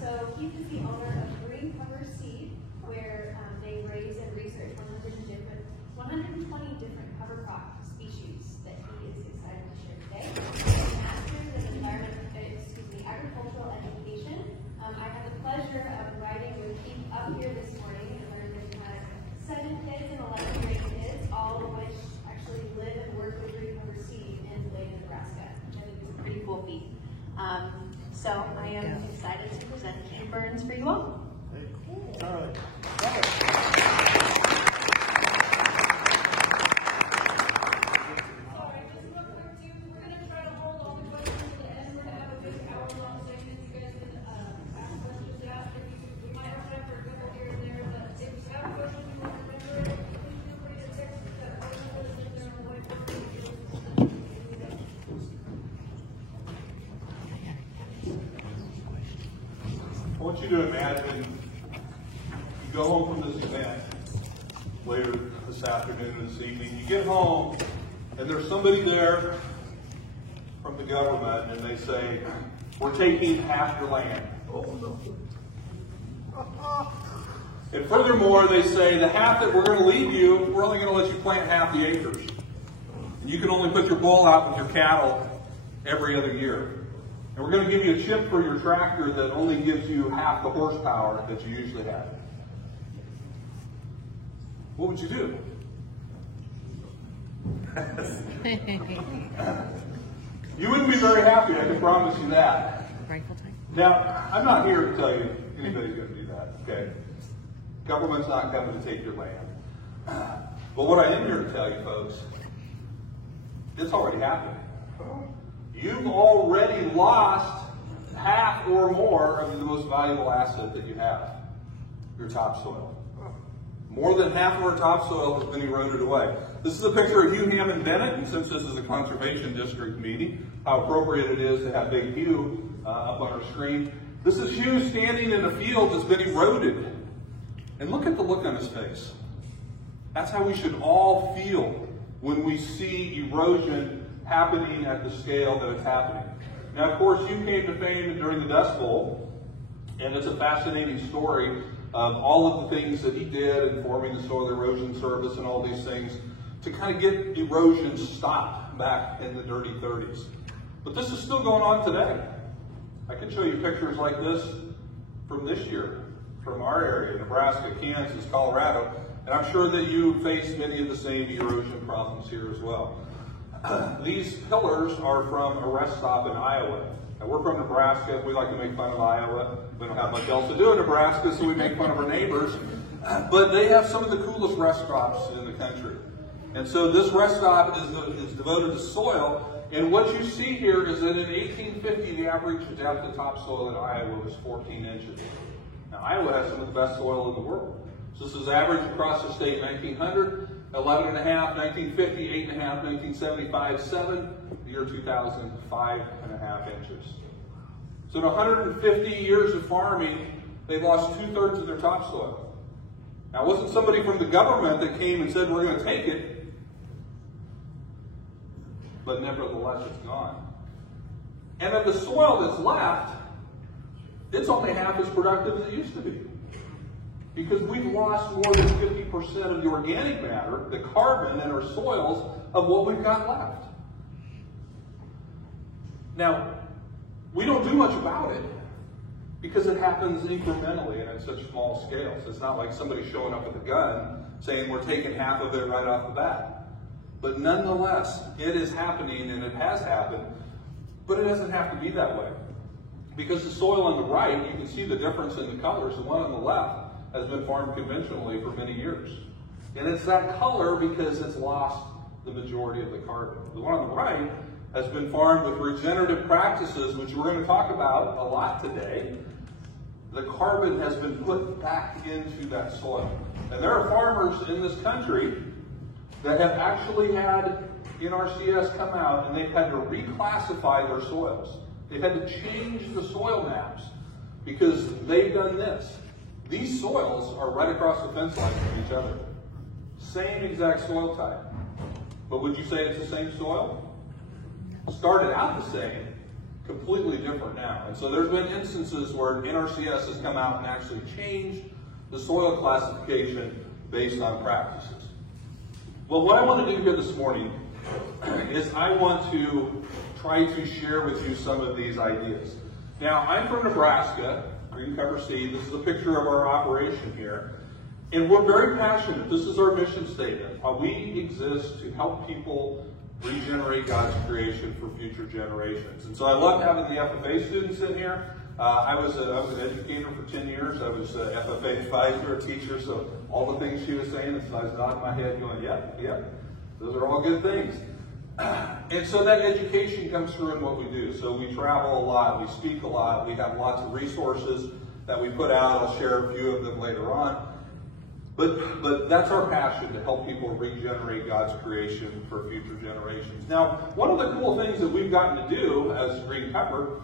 So he is the owner of Green Cover Seed, where they raise and research 120 different cover crop species that he is excited to share today. He's a master's in agricultural education. I had the pleasure of inviting Keith up here this morning and learned that he has 7 kids and 11 grandkids, all of which actually live and work with Green Cover Seed in Bladen, Nebraska, which I think is a pretty cool feat. So I am excited to present Keith Burns for you all. All right. I want you to imagine you go home from this event later this afternoon or this evening. You get home and there's somebody there from the government and they say, we're taking half your land. And furthermore, they say the half that we're going to leave you, we're only going to let you plant half the acres. And you can only put your bull out with your cattle every other year. And we're going to give you a chip for your tractor that only gives you half the horsepower that you usually have. What would you do? You wouldn't be very happy, I can promise you that. Now, I'm not here to tell you anybody's going to do that, okay? Government's not coming to take your land. But what I am here to tell you, folks, it's already happening. You've already lost half or more of the most valuable asset that you have, your topsoil. More than half of our topsoil has been eroded away. This is a picture of Hugh Hammond Bennett, and since this is a conservation district meeting, how appropriate it is to have Big Hugh up on our screen. This is Hugh standing in a field that's been eroded. And look at the look on his face. That's how we should all feel when we see erosion happening at the scale that it's happening. Now, of course, Hugh came to fame during the Dust Bowl, and it's a fascinating story of all of the things that he did in forming the Soil Erosion Service and all these things to kind of get erosion stopped back in the dirty 30s. But this is still going on today. I can show you pictures like this from this year, from our area, Nebraska, Kansas, Colorado, and I'm sure that you face many of the same erosion problems here as well. These pillars are from a rest stop in Iowa. Now, we're from Nebraska. We like to make fun of Iowa. We don't have much else to do in Nebraska, so we make fun of our neighbors. But they have some of the coolest rest stops in the country. And so this rest stop is devoted to soil. And what you see here is that in 1850, the average depth of topsoil in Iowa was 14 inches. Now, Iowa has some of the best soil in the world. So this is average across the state: 1900, 11.5, 1950, 8.5, 1975, 7, the year 2000, 5.5 inches. So in 150 years of farming, they lost 2/3 of their topsoil. Now, it wasn't somebody from the government that came and said, we're going to take it, but nevertheless, it's gone. And then the soil that's left, it's only half as productive as it used to be. Because we've lost more than 50% of the organic matter, the carbon in our soils, of what we've got left. Now, we don't do much about it because it happens incrementally and at such small scales. It's not like somebody showing up with a gun saying we're taking half of it right off the bat. But nonetheless, it is happening and it has happened, but it doesn't have to be that way. Because the soil on the right, you can see the difference in the colors. The one on the left has been farmed conventionally for many years. And it's that color because it's lost the majority of the carbon. The one on the right has been farmed with regenerative practices, which we're going to talk about a lot today. The carbon has been put back into that soil. And there are farmers in this country that have actually had NRCS come out and they've had to reclassify their soils. They've had to change the soil maps because they've done this. These soils are right across the fence line from each other. Same exact soil type. But would you say it's the same soil? Started out the same, completely different now. And so there's been instances where NRCS has come out and actually changed the soil classification based on practices. Well, what I want to do here this morning is I want to try to share with you some of these ideas. Now, I'm from Nebraska, Green Cover Seed. This is a picture of our operation here. And we're very passionate. This is our mission statement. We exist to help people regenerate God's creation for future generations. And so I love having the FFA students in here. I was an educator for 10 years. I was an FFA advisor, a teacher, so all the things she was saying, I was nodding my head going, yep, those are all good things. And so that education comes through in what we do. So we travel a lot, we speak a lot, we have lots of resources that we put out. I'll share a few of them later on. But that's our passion, to help people regenerate God's creation for future generations. Now, one of the cool things that we've gotten to do as Green Pepper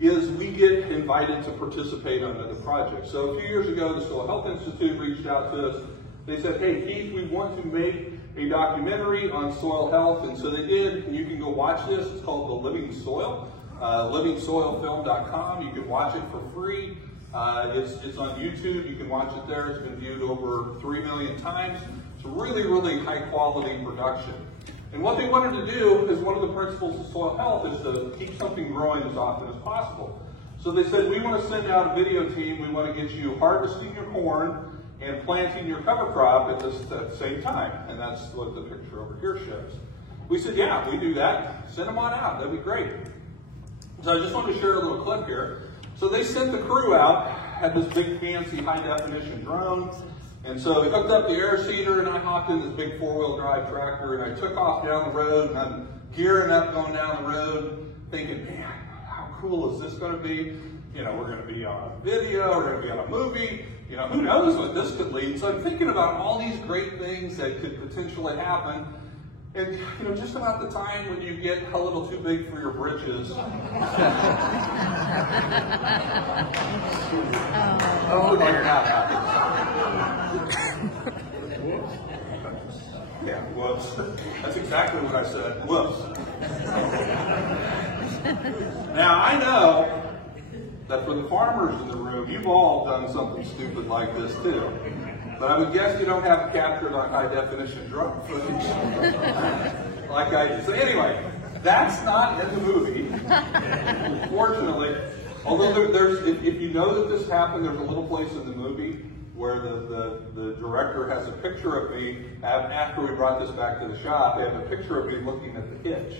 is we get invited to participate on the project. So a few years ago, the Soil Health Institute reached out to us. They said, hey, Keith, we want to make a documentary on soil health. And so they did, and you can go watch this. It's called The Living Soil, livingsoilfilm.com. You can watch it for free. It's on YouTube. You can watch it there. It's been viewed over 3 million times. It's a really, really high quality production. And what they wanted to do, is one of the principles of soil health, is to keep something growing as often as possible. So they said, we want to send out a video team. We want to get you harvesting your corn and planting your cover crop at the same time. And that's what the picture over here shows. We said, yeah, we do that. Send them on out. That'd be great. So I just wanted to share a little clip here. So they sent the crew out, had this big fancy high definition drone. And so they hooked up the air seeder, and I hopped in this big 4-wheel drive tractor, and I took off down the road, and I'm gearing up going down the road, thinking, man, how cool is this going to be? You know, we're going to be on video, we're going to be on a movie, you know, who knows what this could lead. So I'm thinking about all these great things that could potentially happen. And, you know, just about the time when you get a little too big for your britches. Oh, no, you're not happy. Yeah, whoops. That's exactly what I said. Whoops. Now, I know that for the farmers in the room, you've all done something stupid like this too. But I would guess you don't have it captured on high definition drone footage like I did. So anyway, that's not in the movie, unfortunately. Although there's, if you know that this happened, there's a little place in the movie where the director has a picture of me, after we brought this back to the shop, they have a picture of me looking at the hitch.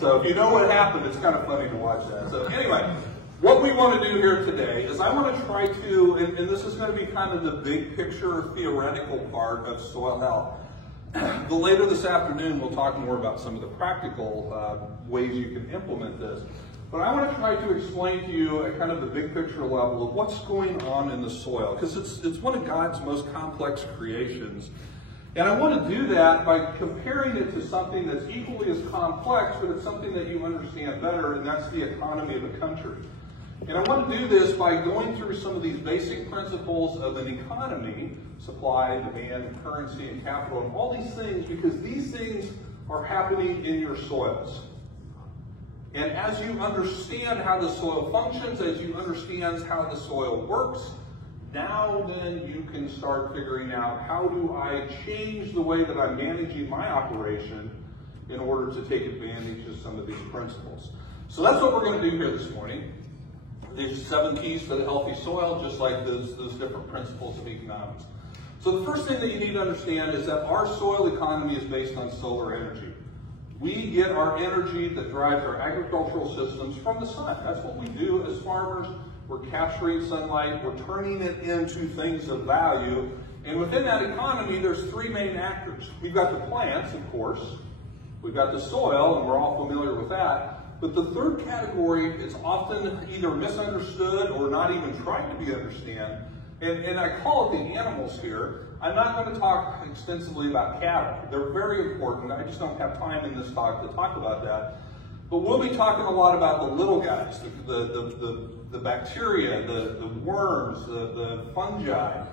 So if you know what happened, it's kind of funny to watch that. So anyway, what we want to do here today is I want to try to, and this is going to be kind of the big picture theoretical part of soil health. Later this afternoon, we'll talk more about some of the practical ways you can implement this. But I want to try to explain to you at kind of the big picture level of what's going on in the soil, because it's one of God's most complex creations. And I want to do that by comparing it to something that's equally as complex, but it's something that you understand better, and that's the economy of a country. And I want to do this by going through some of these basic principles of an economy, supply, demand, currency, and capital, and all these things, because these things are happening in your soils. And as you understand how the soil functions, as you understand how the soil works, now then you can start figuring out, how do I change the way that I'm managing my operation in order to take advantage of some of these principles. So that's what we're going to do here this morning. There's 7 keys to the healthy soil, just like those different principles of economics. So the first thing that you need to understand is that our soil economy is based on solar energy. We get our energy that drives our agricultural systems from the sun. That's what we do as farmers. We're capturing sunlight, we're turning it into things of value. And within that economy, there's 3 main actors. We've got the plants, of course. We've got the soil, and we're all familiar with that. But the third category is often either misunderstood or not even trying to be understood. And I call it the animals here. I'm not going to talk extensively about cattle. They're very important. I just don't have time in this talk to talk about that. But we'll be talking a lot about the little guys, the bacteria, the worms, the fungi,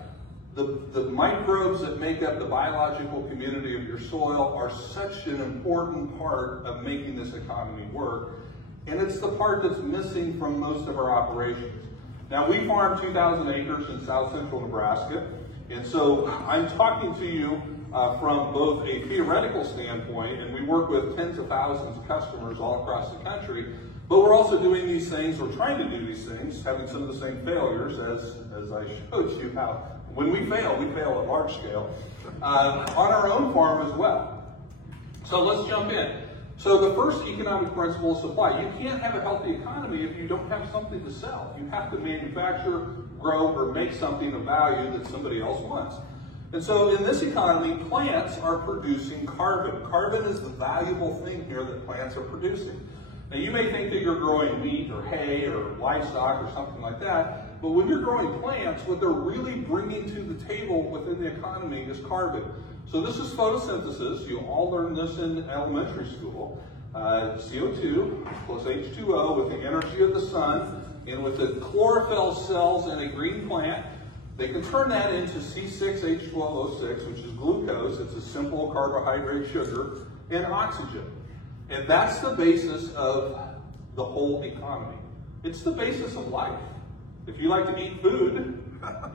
the microbes that make up the biological community of your soil are such an important part of making this economy work. And it's the part that's missing from most of our operations. Now, we farm 2,000 acres in south central Nebraska, and so I'm talking to you from both a theoretical standpoint, and we work with tens of thousands of customers all across the country, but we're also doing these things, or trying to do these things, having some of the same failures as I showed you how when we fail at large scale, on our own farm as well. So let's jump in. So the first economic principle is supply. You can't have a healthy economy if you don't have something to sell. You have to manufacture, grow, or make something of value that somebody else wants. And so in this economy, plants are producing carbon. Carbon is the valuable thing here that plants are producing. Now you may think that you're growing wheat or hay or livestock or something like that, but when you're growing plants, what they're really bringing to the table within the economy is carbon. So this is photosynthesis. You all learned this in elementary school. CO2 plus H2O with the energy of the sun, and with the chlorophyll cells in a green plant, they can turn that into C6H12O6, which is glucose. It's a simple carbohydrate sugar, and oxygen. And that's the basis of the whole economy. It's the basis of life. If you like to eat food,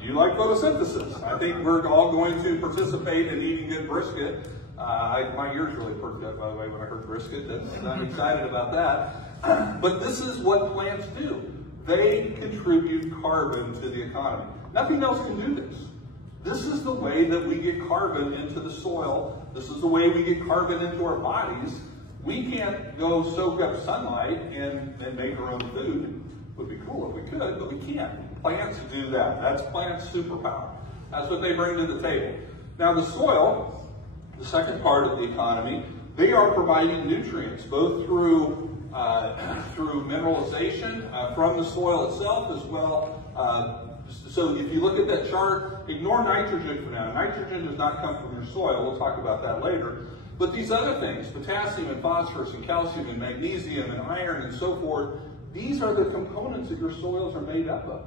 you like photosynthesis. I think we're all going to participate in eating good brisket. My ears really perked up, by the way, when I heard brisket. I'm excited about that. But this is what plants do. They contribute carbon to the economy. Nothing else can do this. This is the way that we get carbon into the soil. This is the way we get carbon into our bodies. We can't go soak up sunlight and make our own food. It would be cool if we could, but we can't. Plants do that. That's plants' superpower. That's what they bring to the table. Now the soil, the second part of the economy, they are providing nutrients, both through mineralization from the soil itself as well. So if you look at that chart, ignore nitrogen for now. Nitrogen does not come from your soil. We'll talk about that later. But these other things, potassium and phosphorus and calcium and magnesium and iron and so forth, these are the components that your soils are made up of.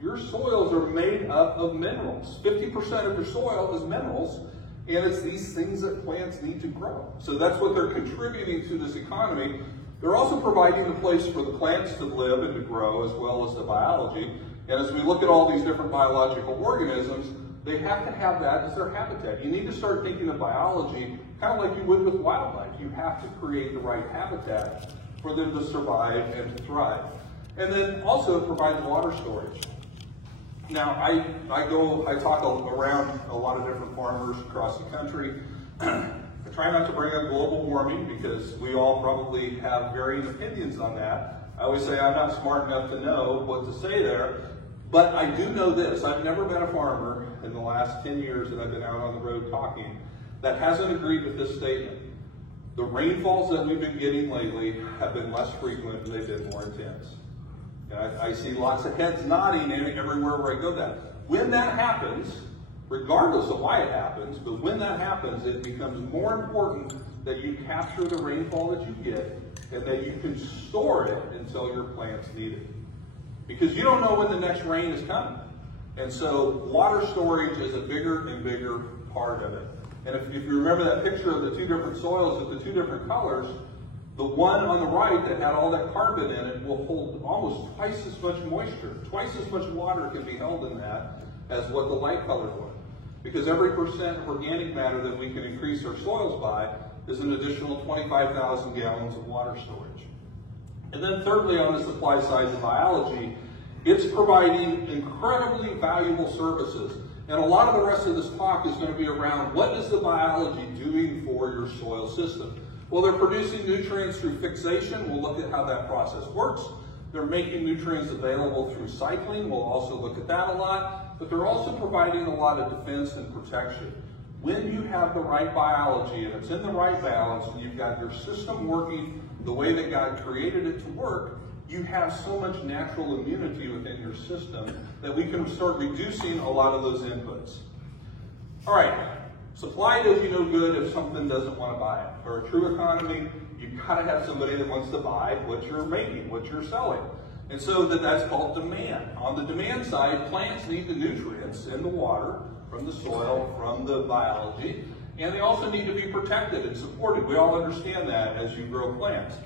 Your soils are made up of minerals. 50% of your soil is minerals, and it's these things that plants need to grow. So that's what they're contributing to this economy. They're also providing a place for the plants to live and to grow, as well as the biology. And as we look at all these different biological organisms, they have to have that as their habitat. You need to start thinking of biology kind of like you would with wildlife. You have to create the right habitat for them to survive and to thrive. And then also provide water storage. Now, I talk around a lot of different farmers across the country. I try not to bring up global warming because we all probably have varying opinions on that. I always say I'm not smart enough to know what to say there, but I do know this. I've never met a farmer in the last 10 years that I've been out on the road talking that hasn't agreed with this statement. The rainfalls that we've been getting lately have been less frequent and they've been more intense. And I see lots of heads nodding everywhere where I go that. When that happens, regardless of why it happens, but when that happens, it becomes more important that you capture the rainfall that you get and that you can store it until your plants need it. Because you don't know when the next rain is coming. And so water storage is a bigger and bigger part of it. And if you remember that picture of the two different soils with the two different colors, the one on the right that had all that carbon in it will hold almost twice as much moisture. Twice as much water can be held in that as what the light color would. Because every percent of organic matter that we can increase our soils by is an additional 25,000 gallons of water storage. And then thirdly, on the supply side of biology, it's providing incredibly valuable services. And a lot of the rest of this talk is going to be around what is the biology doing for your soil system. Well, they're producing nutrients through fixation. We'll look at how that process works. They're making nutrients available through cycling. We'll also look at that a lot. But they're also providing a lot of defense and protection. When you have the right biology and it's in the right balance and you've got your system working the way that God created it to work, you have so much natural immunity within your system that we can start reducing a lot of those inputs. All right, supply does you no good if something doesn't want to buy it. For a true economy, you've got to have somebody that wants to buy what you're making, what you're selling. And so that's called demand. On the demand side, plants need the nutrients in the water, from the soil, from the biology, and they also need to be protected and supported. We all understand that as you grow plants.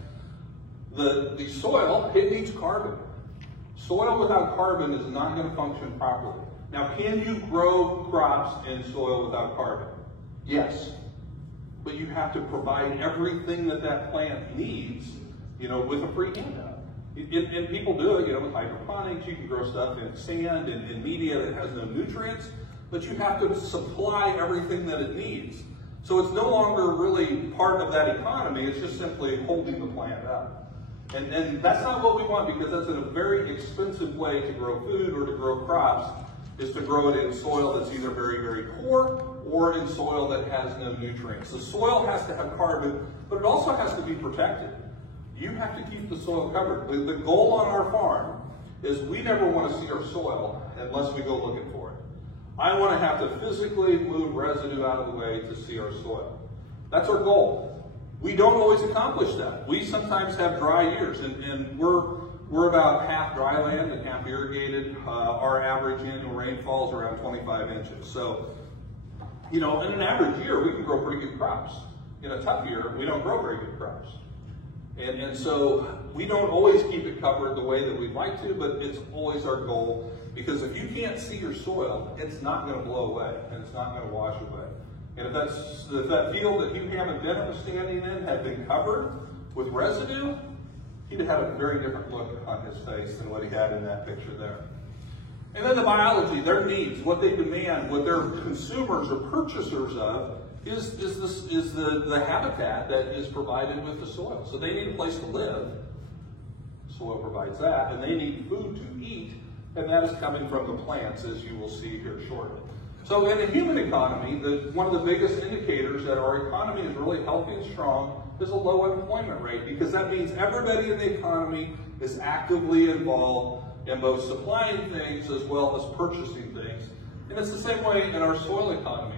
The soil, it needs carbon. Soil without carbon is not going to function properly. Now, can you grow crops in soil without carbon? Yes. But you have to provide everything that that plant needs, with a free handout. And people do it, with hydroponics. You can grow stuff in sand and in media that has no nutrients, but you have to supply everything that it needs. So it's no longer really part of that economy. It's just simply holding the plant up. And that's not what we want, because that's a very expensive way to grow food or to grow crops, is to grow it in soil that's either very, very poor or in soil that has no nutrients. The soil has to have carbon, but it also has to be protected. You have to keep the soil covered. The goal on our farm is we never want to see our soil unless we go looking for it. I want to have to physically move residue out of the way to see our soil. That's our goal. We don't always accomplish that. We sometimes have dry years, and we're about half dry land and half irrigated. Our average annual rainfall is around 25 inches. So, in an average year, we can grow pretty good crops. In a tough year, we don't grow very good crops. And so we don't always keep it covered the way that we'd like to, but it's always our goal, because if you can't see your soil, it's not going to blow away, and it's not going to wash away. And if that field that Hugh Hammond-Denham was standing in had been covered with residue, he'd have had a very different look on his face than what he had in that picture there. And then the biology, their needs, what they demand, what their consumers or purchasers of, is the habitat that is provided with the soil. So they need a place to live. Soil provides that, and they need food to eat, and that is coming from the plants, as you will see here shortly. So in the human economy, one of the biggest indicators that our economy is really healthy and strong is a low unemployment rate, because that means everybody in the economy is actively involved in both supplying things as well as purchasing things. And it's the same way in our soil economy.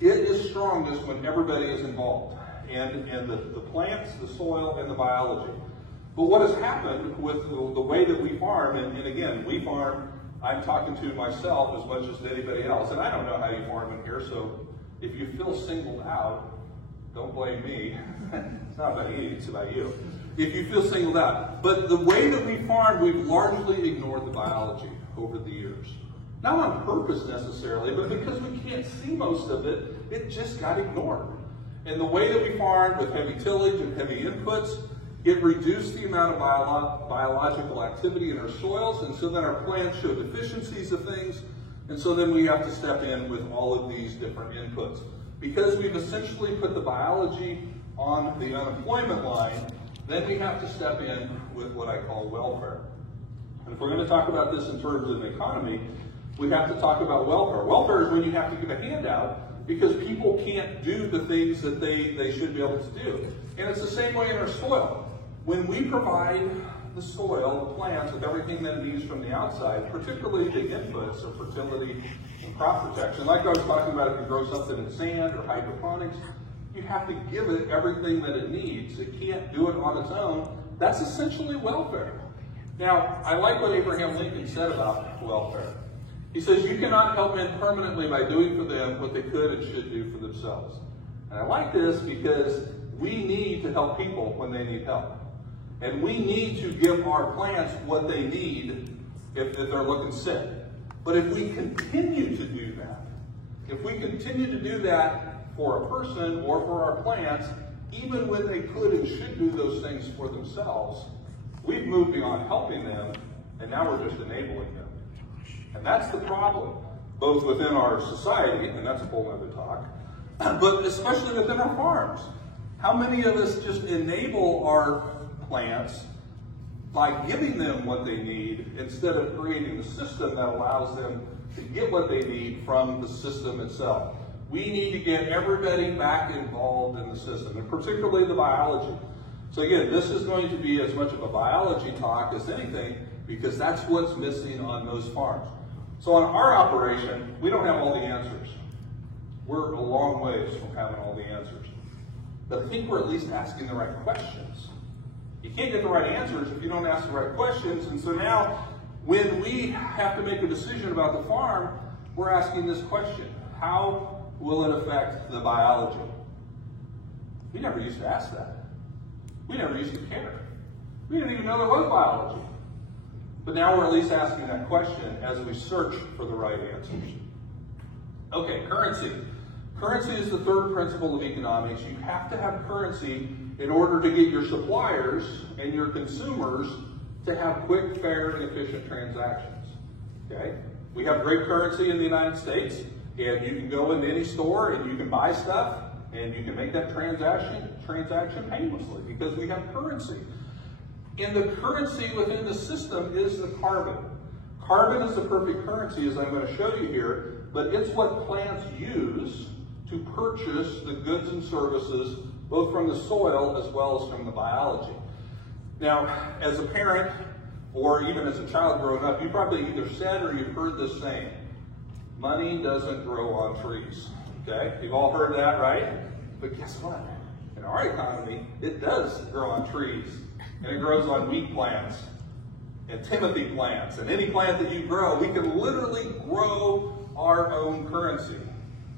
It is strongest when everybody is involved, and the plants, the soil, and the biology. But what has happened with the way that we farm, and again, we farm, I'm talking to myself as much as anybody else, and I don't know how you farm in here, so if you feel singled out, don't blame me. It's not about me, it's about you. If you feel singled out. But the way that we farm, we've largely ignored the biology over the years. Not on purpose necessarily, but because we can't see most of it, it just got ignored. And the way that we farmed with heavy tillage and heavy inputs, it reduced the amount of biological activity in our soils, and so then our plants show deficiencies of things, and so then we have to step in with all of these different inputs. Because we've essentially put the biology on the unemployment line, then we have to step in with what I call welfare. And if we're going to talk about this in terms of the economy, we have to talk about welfare. Welfare is when you have to give a handout because people can't do the things that they should be able to do. And it's the same way in our soil. When we provide the soil, the plants, with everything that it needs from the outside, particularly the inputs of fertility and crop protection, like I was talking about, if you grow something in sand or hydroponics, you have to give it everything that it needs. It can't do it on its own. That's essentially welfare. Now, I like what Abraham Lincoln said about welfare. He says, you cannot help men permanently by doing for them what they could and should do for themselves. And I like this because we need to help people when they need help. And we need to give our plants what they need if they're looking sick. But if we continue to do that, if we continue to do that for a person or for our plants, even when they could and should do those things for themselves, we've moved beyond helping them, and now we're just enabling them. And that's the problem, both within our society, and that's a whole other talk, but especially within our farms. How many of us just enable our plants by giving them what they need instead of creating the system that allows them to get what they need from the system itself? We need to get everybody back involved in the system, and particularly the biology. So again, this is going to be as much of a biology talk as anything, because that's what's missing on those farms. So on our operation, we don't have all the answers. We're a long ways from having all the answers. But I think we're at least asking the right questions. You can't get the right answers if you don't ask the right questions. And so now, when we have to make a decision about the farm, we're asking this question: how will it affect the biology? We never used to ask that. We never used to care. We didn't even know there was biology. But now we're at least asking that question as we search for the right answers. Okay, currency. Currency is the third principle of economics. You have to have currency in order to get your suppliers and your consumers to have quick, fair, and efficient transactions. Okay? We have great currency in the United States, and you can go into any store and you can buy stuff, and you can make that transaction painlessly because we have currency. And the currency within the system is the carbon. Carbon is the perfect currency, as I'm going to show you here, but it's what plants use to purchase the goods and services, both from the soil as well as from the biology. Now, as a parent, or even as a child growing up, you probably either said or you've heard this saying, money doesn't grow on trees. Okay? You've all heard that, right? But guess what? In our economy, it does grow on trees. And it grows on wheat plants and timothy plants. And any plant that you grow, we can literally grow our own currency.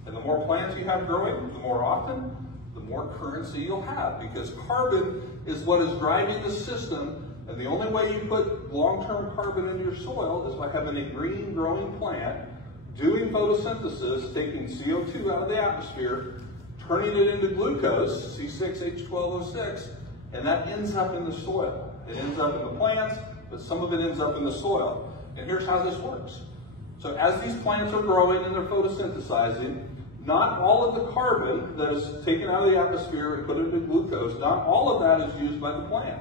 And the more plants you have growing, the more often, the more currency you'll have. Because carbon is what is driving the system. And the only way you put long-term carbon into your soil is by having a green growing plant doing photosynthesis, taking CO2 out of the atmosphere, turning it into glucose, C6H12O6, and that ends up in the soil. It ends up in the plants, but some of it ends up in the soil. And here's how this works. So as these plants are growing and they're photosynthesizing, not all of the carbon that is taken out of the atmosphere and put into glucose, not all of that is used by the plant.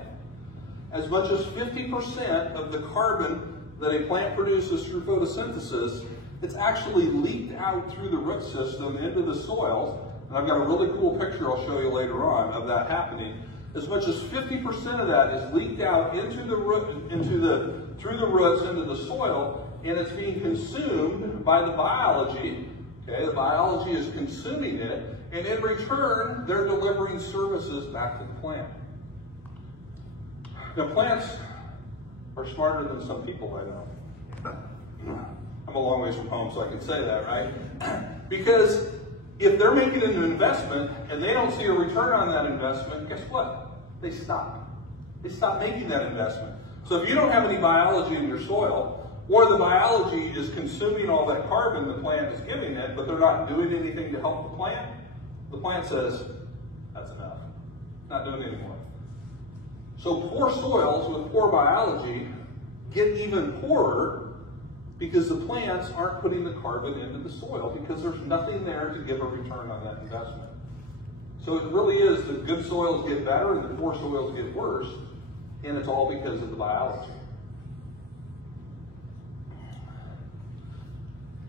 As much as 50% of the carbon that a plant produces through photosynthesis, it's actually leaked out through the root system into the soil. And I've got a really cool picture I'll show you later on of that happening. As much as 50% of that is leaked out into the root, through the roots into the soil, and it's being consumed by the biology. Okay, the biology is consuming it, and in return, they're delivering services back to the plant. Now, plants are smarter than some people I know. I'm a long ways from home, so I can say that, right? Because if they're making an investment and they don't see a return on that investment, guess what? They stop. They stop making that investment. So if you don't have any biology in your soil, or the biology is consuming all that carbon the plant is giving it, but they're not doing anything to help the plant says, that's enough. Not doing it anymore. So poor soils with poor biology get even poorer because the plants aren't putting the carbon into the soil because there's nothing there to give a return on that investment. So it really is that good soils get better and the poor soils get worse, and it's all because of the biology.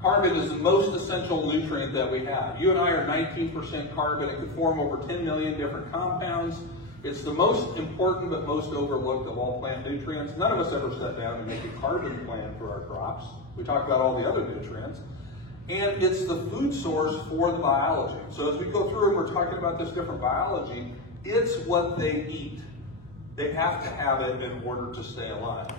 Carbon is the most essential nutrient that we have. You and I are 19% carbon. It can form over 10 million different compounds. It's the most important but most overlooked of all plant nutrients. None of us ever sat down and make a carbon plan for our crops. We talk about all the other nutrients. And it's the food source for the biology. So as we go through and we're talking about this different biology, it's what they eat. They have to have it in order to stay alive.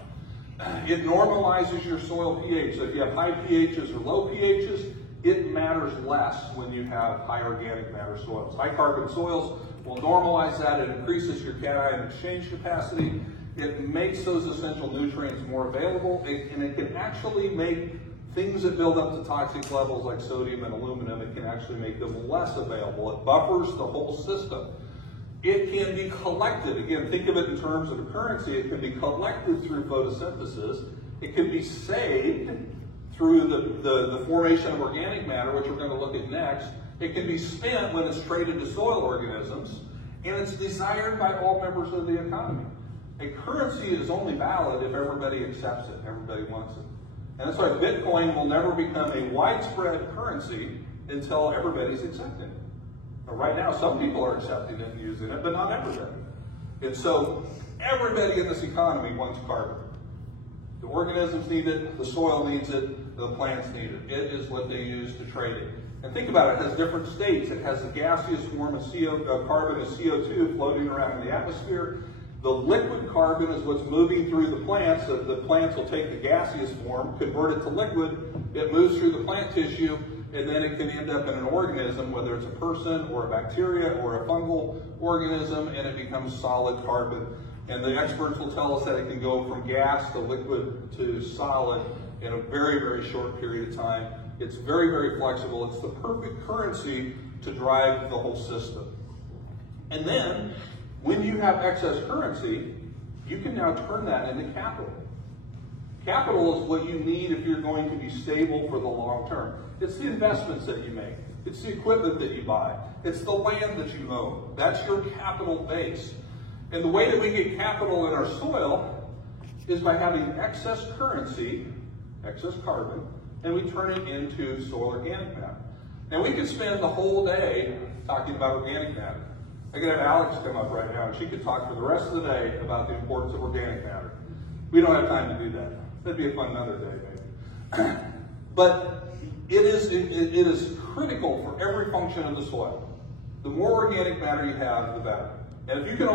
It normalizes your soil pH. So if you have high pHs or low pHs, it matters less when you have high organic matter soils. High carbon soils will normalize that. It increases your cation exchange capacity. It makes those essential nutrients more available, and it can actually make things that build up to toxic levels like sodium and aluminum, it can actually make them less available. It buffers the whole system. It can be collected. Again, think of it in terms of a currency. It can be collected through photosynthesis. It can be saved through the formation of organic matter, which we're going to look at next. It can be spent when it's traded to soil organisms, and it's desired by all members of the economy. A currency is only valid if everybody accepts it, everybody wants it. And that's why Bitcoin will never become a widespread currency until everybody's accepting it. But right now, some people are accepting it and using it, but not everybody. And so everybody in this economy wants carbon. The organisms need it, the soil needs it, the plants need it. It is what they use to trade it. And think about it, it has different states. It has the gaseous form of carbon as CO2 floating around in the atmosphere. The liquid carbon is what's moving through the plants. So the plants will take the gaseous form, convert it to liquid, it moves through the plant tissue, and then it can end up in an organism, whether it's a person or a bacteria or a fungal organism, and it becomes solid carbon And the experts will tell us that it can go from gas to liquid to solid in a very, very short period of time. It's very, very flexible. It's the perfect currency to drive the whole system. And then, when you have excess currency, you can now turn that into capital. Capital is what you need if you're going to be stable for the long term. It's the investments that you make. It's the equipment that you buy. It's the land that you own. That's your capital base. And the way that we get capital in our soil is by having excess currency, excess carbon, and we turn it into soil organic matter. And we could spend the whole day talking about organic matter. I could have Alex come up right now, and she could talk for the rest of the day about the importance of organic matter. We don't have time to do that. That'd be a fun another day, maybe. But it is critical for every function of the soil. The more organic matter you have, the better. And if you're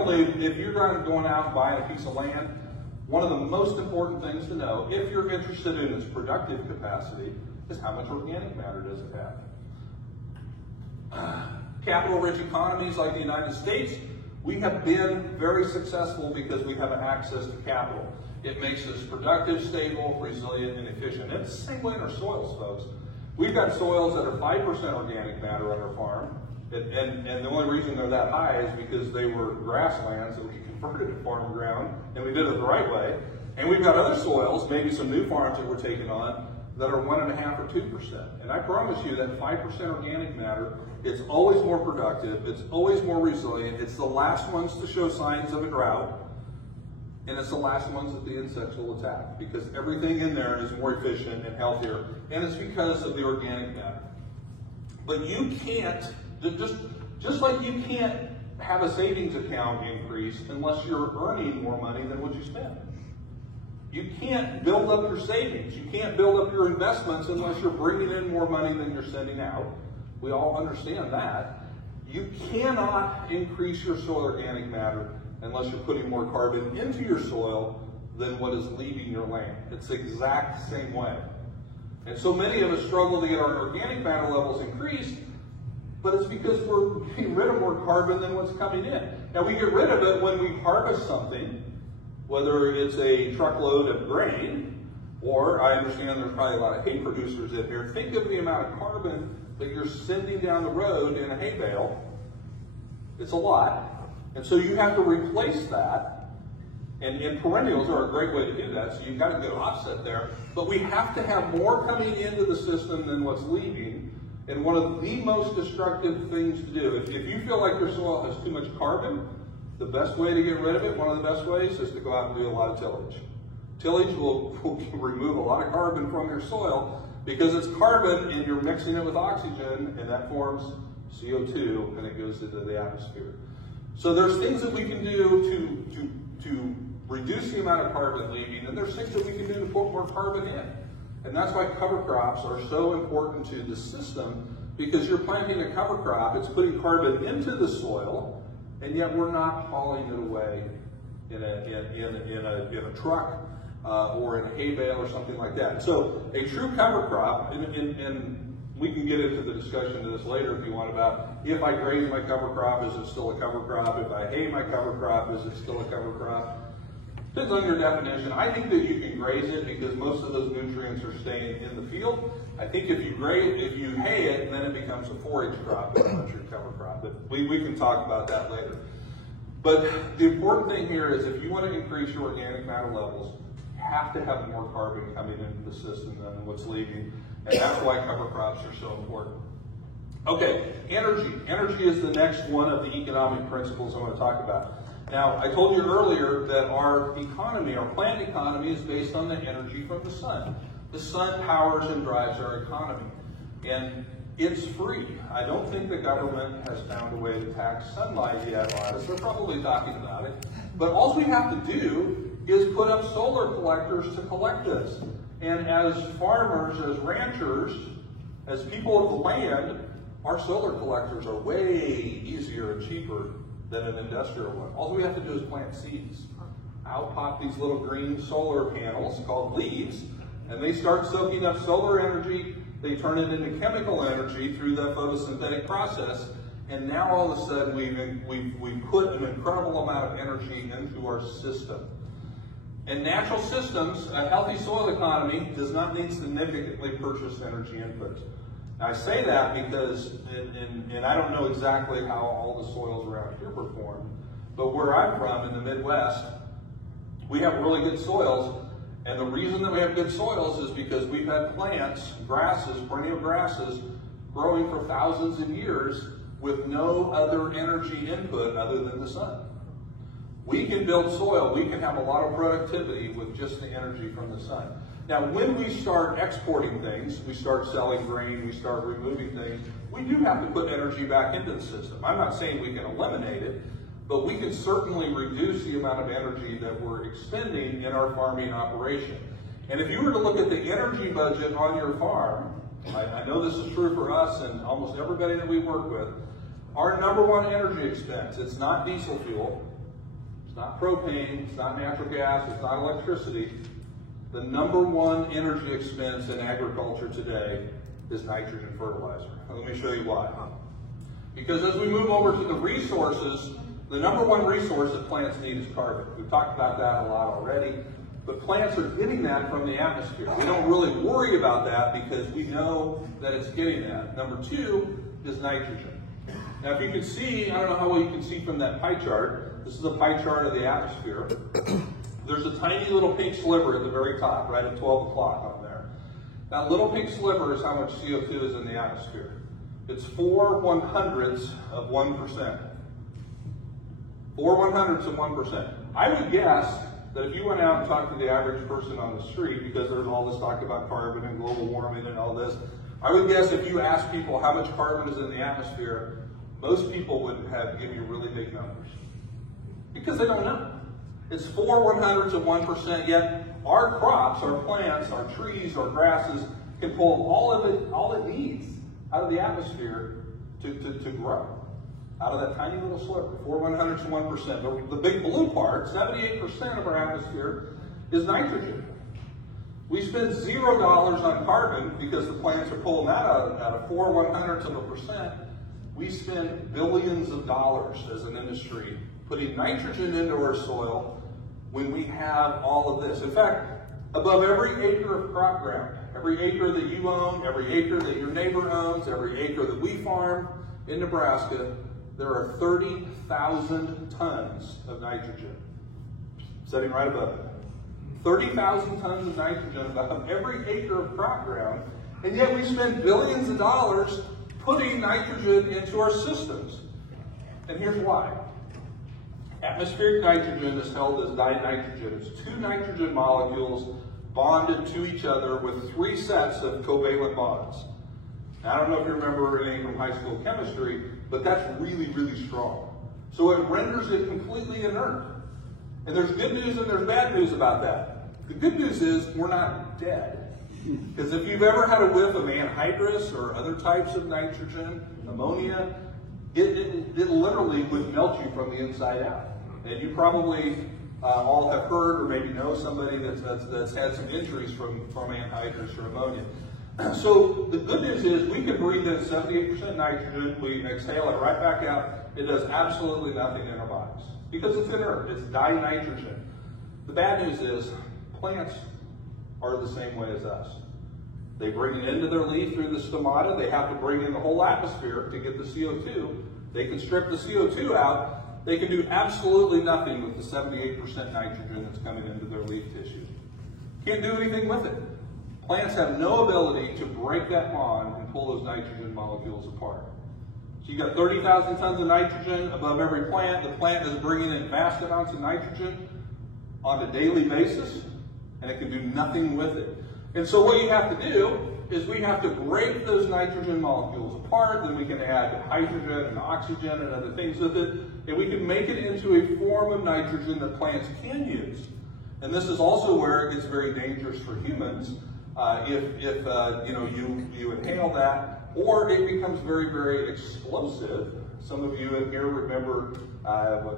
going out and buying a piece of land, one of the most important things to know, if you're interested in its productive capacity, is how much organic matter does it have. Capital-rich economies like the United States, we have been very successful because we have access to capital. It makes us productive, stable, resilient, and efficient. And it's the same way in our soils, folks. We've got soils that are 5% organic matter on our farm, and the only reason they're that high is because they were grasslands that we converted to farm ground, and we did it the right way. And we've got other soils, maybe some new farms that we're taking on, that are 1.5% or 2%. And I promise you that 5% organic matter, it's always more productive, it's always more resilient, it's the last ones to show signs of a drought, and it's the last ones that the insects will attack, because everything in there is more efficient and healthier, and it's because of the organic matter. But you can't, just like you can't have a savings account increase unless you're earning more money than what you spend. You can't build up your savings. You can't build up your investments unless you're bringing in more money than you're sending out. We all understand that. You cannot increase your soil organic matter unless you're putting more carbon into your soil than what is leaving your land. It's the exact same way. And so many of us struggle to get our organic matter levels increased, but it's because we're getting rid of more carbon than what's coming in. Now, we get rid of it when we harvest something, whether it's a truckload of grain, or I understand there's probably a lot of hay producers in here. Think of the amount of carbon that you're sending down the road in a hay bale. It's a lot. And so you have to replace that. And perennials are a great way to do that, so you've got a good offset there. But we have to have more coming into the system than what's leaving. And one of the most destructive things to do, if you feel like your soil has too much carbon, the best way to get rid of it, one of the best ways, is to go out and do a lot of tillage. Tillage will remove a lot of carbon from your soil because it's carbon and you're mixing it with oxygen, and that forms CO2 and it goes into the atmosphere. So there's things that we can do to reduce the amount of carbon leaving, and there's things that we can do to put more carbon in. And that's why cover crops are so important to the system, because you're planting a cover crop, it's putting carbon into the soil, and yet we're not hauling it away in a truck or in a hay bale or something like that. So a true cover crop, and we can get into the discussion of this later if you want, about if I graze my cover crop, is it still a cover crop? If I hay my cover crop, is it still a cover crop? Depends on your definition. I think that you can graze it because most of those nutrients are staying in the field. I think if you hay it, then it becomes a forage crop, it's not your cover crop. But we can talk about that later. But the important thing here is if you want to increase your organic matter levels, you have to have more carbon coming into the system than what's leaving. And that's why cover crops are so important. Okay, energy. Energy is the next one of the economic principles I want to talk about. Now, I told you earlier that our economy, our plant economy, is based on the energy from the sun. The sun powers and drives our economy. And it's free. I don't think the government has found a way to tax sunlight yet on us. They're probably talking about it. But all we have to do is put up solar collectors to collect this. And as farmers, as ranchers, as people of the land, our solar collectors are way easier and cheaper than an industrial one. All we have to do is plant seeds. Out pop these little green solar panels called leaves, and they start soaking up solar energy. They turn it into chemical energy through the photosynthetic process, and now all of a sudden we've put an incredible amount of energy into our system. In natural systems, a healthy soil economy does not need significantly purchased energy inputs. Now, I say that because, and I don't know exactly how all the soils around here perform, but where I'm from in the Midwest, we have really good soils, and the reason that we have good soils is because we've had plants, grasses, perennial grasses, growing for thousands of years with no other energy input other than the sun. We can build soil, we can have a lot of productivity with just the energy from the sun. Now, when we start exporting things, we start selling grain, we start removing things, we do have to put energy back into the system. I'm not saying we can eliminate it, but we can certainly reduce the amount of energy that we're expending in our farming operation. And if you were to look at the energy budget on your farm, I know this is true for us and almost everybody that we work with, our number one energy expense, it's not diesel fuel, it's not propane, it's not natural gas, it's not electricity. The number one energy expense in agriculture today is nitrogen fertilizer. And let me show you why. Because as we move over to the resources, the number one resource that plants need is carbon. We've talked about that a lot already, but plants are getting that from the atmosphere. We don't really worry about that because we know that it's getting that. Number two is nitrogen. Now, if you can see, I don't know how well you can see from that pie chart. This is a pie chart of the atmosphere. There's a tiny little pink sliver at the very top, right at 12 o'clock on there. That little pink sliver is how much CO2 is in the atmosphere. It's 4/100ths of 1%. 4/100ths of 1%. I would guess that if you went out and talked to the average person on the street, because there's all this talk about carbon and global warming and all this, I would guess if you ask people how much carbon is in the atmosphere, most people would give you really big numbers. Because they don't know. It's 4/100ths of 1%, yet our crops, our plants, our trees, our grasses can pull all it needs out of the atmosphere to grow. Out of that tiny little sliver, 4/100ths of 1%. The big blue part, 78% of our atmosphere is nitrogen. We spend $0 on carbon because the plants are pulling that out of 4/100ths of a percent. We spend billions of dollars as an industry putting nitrogen into our soil when we have all of this. In fact, above every acre of crop ground, every acre that you own, every acre that your neighbor owns, every acre that we farm in Nebraska, there are 30,000 tons of nitrogen sitting right above it. 30,000 tons of nitrogen above every acre of crop ground, and yet we spend billions of dollars putting nitrogen into our systems. And here's why. Atmospheric nitrogen is held as dinitrogen. It's two nitrogen molecules bonded to each other with 3 sets of covalent bonds. Now, I don't know if you remember anything from high school chemistry, but that's really, really strong. So it renders it completely inert. And there's good news and there's bad news about that. The good news is we're not dead. Because if you've ever had a whiff of anhydrous or other types of nitrogen, ammonia, it literally would melt you from the inside out. And you probably all have heard or maybe know somebody that's had some injuries from anhydrous or ammonia. So the good news is we can breathe in 78% nitrogen, we exhale it right back out. It does absolutely nothing in our bodies because it's inert, it's dinitrogen. The bad news is plants are the same way as us. They bring it into their leaf through the stomata. They have to bring in the whole atmosphere to get the CO2. They can strip the CO2 out. They can do absolutely nothing with the 78% nitrogen that's coming into their leaf tissue. Can't do anything with it. Plants have no ability to break that bond and pull those nitrogen molecules apart. So you got 30,000 tons of nitrogen above every plant. The plant is bringing in vast amounts of nitrogen on a daily basis, and it can do nothing with it. And so what you have to do is we have to break those nitrogen molecules apart, then we can add hydrogen and oxygen and other things with it, and we can make it into a form of nitrogen that plants can use. And this is also where it gets very dangerous for humans if you inhale that, or it becomes very, very explosive. Some of you in here remember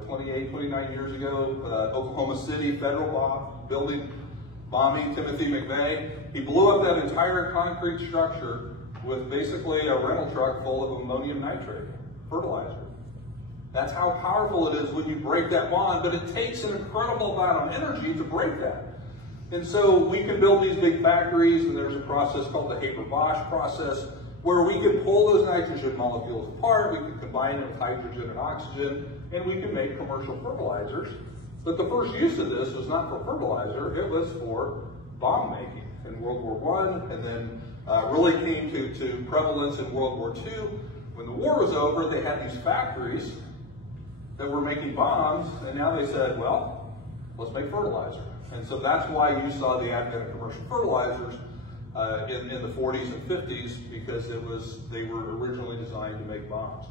28, 29 years ago, Oklahoma City federal building bombing, Timothy McVeigh. He blew up that entire concrete structure with basically a rental truck full of ammonium nitrate. fertilizer. That's how powerful it is when you break that bond, but it takes an incredible amount of energy to break that. And so we can build these big factories, and there's a process called the Haber-Bosch process, where we can pull those nitrogen molecules apart, we can combine them with hydrogen and oxygen, and we can make commercial fertilizers. But the first use of this was not for fertilizer, it was for bomb making in World War I, and then really came to prevalence in World War II. When the war was over, they had these factories that were making bombs, and now they said, well, let's make fertilizer. And so that's why you saw the advent of commercial fertilizers in the 40s and 50s, because they were originally designed to make bombs.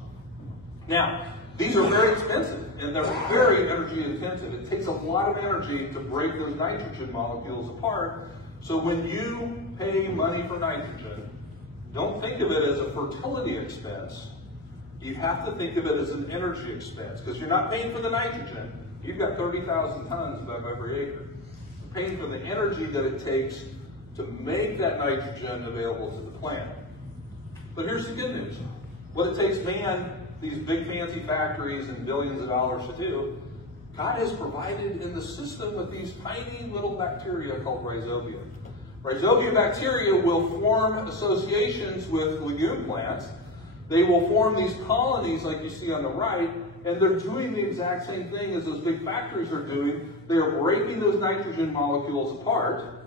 Now, these are very expensive, and they're very energy intensive. It takes a lot of energy to break those nitrogen molecules apart. So when you pay money for nitrogen, don't think of it as a fertility expense. You have to think of it as an energy expense, because you're not paying for the nitrogen. You've got 30,000 tons above every acre. You're paying for the energy that it takes to make that nitrogen available to the plant. But here's the good news. What it takes man, these big fancy factories and billions of dollars to do, God has provided in the system with these tiny little bacteria called rhizobia. Rhizobia bacteria will form associations with legume plants. They will form these colonies like you see on the right, and they're doing the exact same thing as those big factories are doing. They're breaking those nitrogen molecules apart.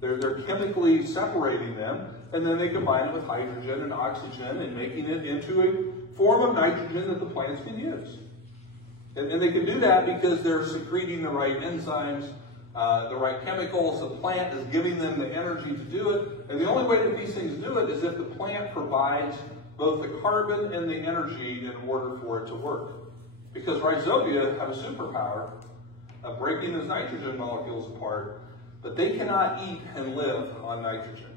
They're chemically separating them, and then they combine it with hydrogen and oxygen and making it into a form of nitrogen that the plants can use. And they can do that because they're secreting the right enzymes, the right chemicals. The plant is giving them the energy to do it. And the only way that these things do it is if the plant provides both the carbon and the energy in order for it to work. Because rhizobia have a superpower of breaking those nitrogen molecules apart, but they cannot eat and live on nitrogen.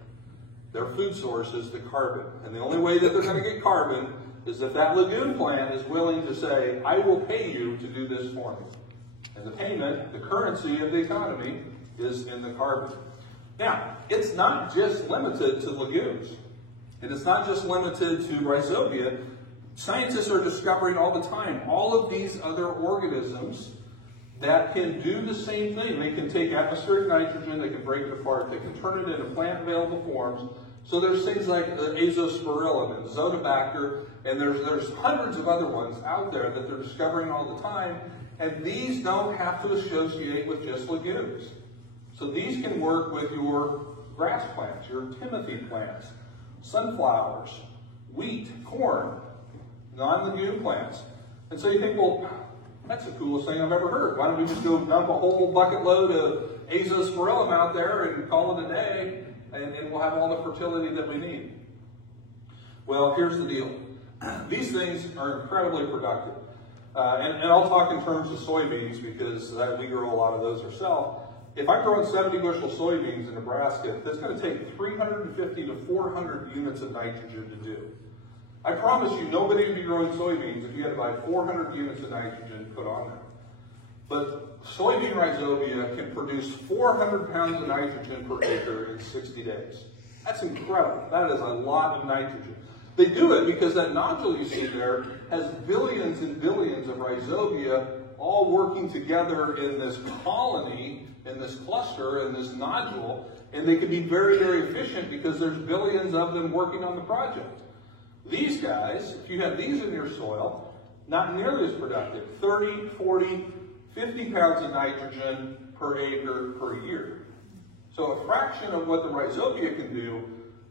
Their food source is the carbon. And the only way that they're going to get carbon is if that legume plant is willing to say, I will pay you to do this for me. And the payment, the currency of the economy, is in the carbon. Now, it's not just limited to legumes. And it's not just limited to rhizobia. Scientists are discovering all the time all of these other organisms that can do the same thing. They can take atmospheric nitrogen, they can break it apart, they can turn it into plant-available forms. So there's things like azospirillum and Zotobacter, and there's hundreds of other ones out there that they're discovering all the time, and these don't have to associate with just legumes. So these can work with your grass plants, your Timothy plants, sunflowers, wheat, corn, non-legume plants. And so you think, well, that's the coolest thing I've ever heard. Why don't we just go dump a whole bucket load of azospirillum out there and call it a day, and we'll have all the fertility that we need? Well, here's the deal. These things are incredibly productive. And I'll talk in terms of soybeans because we grow a lot of those ourselves. If I'm growing 70 bushel soybeans in Nebraska, that's going to take 350 to 400 units of nitrogen to do. I promise you, nobody would be growing soybeans if you had to buy 400 units of nitrogen put on them. But soybean rhizobia can produce 400 pounds of nitrogen per acre in 60 days. That's incredible. That is a lot of nitrogen. They do it because that nodule you see there has billions and billions of rhizobia all working together in this colony, in this cluster, in this nodule, and they can be very, very efficient because there's billions of them working on the project. These guys, if you have these in your soil, not nearly as productive. 30, 40, 50 pounds of nitrogen per acre per year. So a fraction of what the rhizobia can do,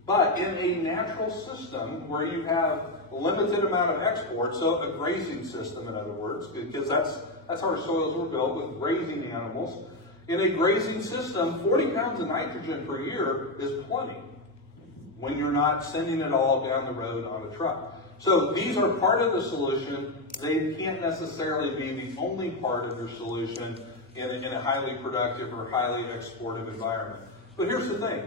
but in a natural system where you have a limited amount of export, so a grazing system, in other words, because that's how our soils were built, with grazing animals. In a grazing system, 40 pounds of nitrogen per year is plenty when you're not sending it all down the road on a truck. So these are part of the solution. They can't necessarily be the only part of your solution in a highly productive or highly exportive environment. But here's the thing.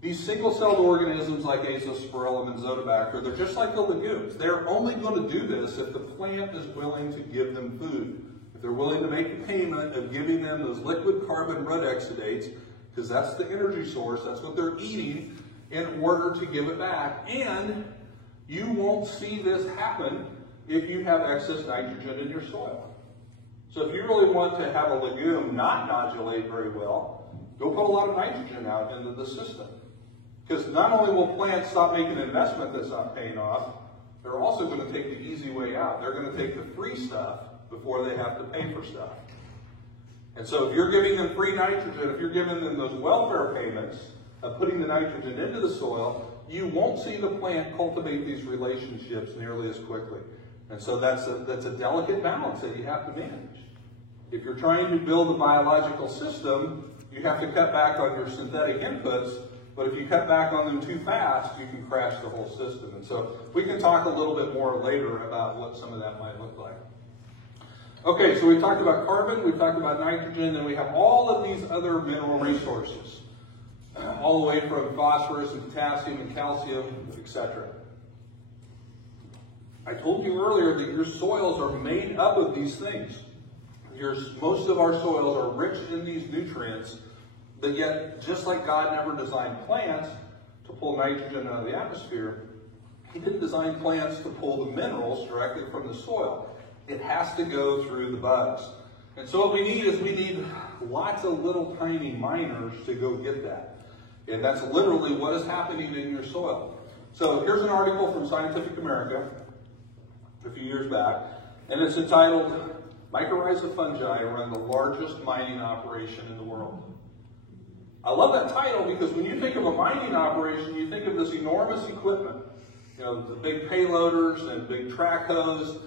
These single-celled organisms like azospirillum and Zotobacter, they're just like the legumes. They're only going to do this if the plant is willing to give them food. If they're willing to make the payment of giving them those liquid carbon rhodexodates, because that's the energy source, that's what they're eating, in order to give it back. And You won't see this happen if you have excess nitrogen in your soil. So if you really want to have a legume not nodulate very well, go put a lot of nitrogen out into the system. Because not only will plants stop making an investment that's not paying off, they're also going to take the easy way out. They're going to take the free stuff before they have to pay for stuff. And so if you're giving them free nitrogen, if you're giving them those welfare payments of putting the nitrogen into the soil, you won't see the plant cultivate these relationships nearly as quickly. And so that's a delicate balance that you have to manage. If you're trying to build a biological system, you have to cut back on your synthetic inputs, but if you cut back on them too fast, you can crash the whole system. And so we can talk a little bit more later about what some of that might look like. Okay, so we've talked about carbon, we've talked about nitrogen, and we have all of these other mineral resources, all the way from phosphorus and potassium and calcium, etc. I told you earlier that your soils are made up of these things. Most of our soils are rich in these nutrients, but yet, just like God never designed plants to pull nitrogen out of the atmosphere, He didn't design plants to pull the minerals directly from the soil. It has to go through the buds. And so what we need lots of little tiny miners to go get that. And that's literally what is happening in your soil. So here's an article from Scientific America a few years back, and it's entitled, "Mycorrhiza Fungi Run the Largest Mining Operation in the World." I love that title because when you think of a mining operation, you think of this enormous equipment. You know, the big payloaders and big track hoes,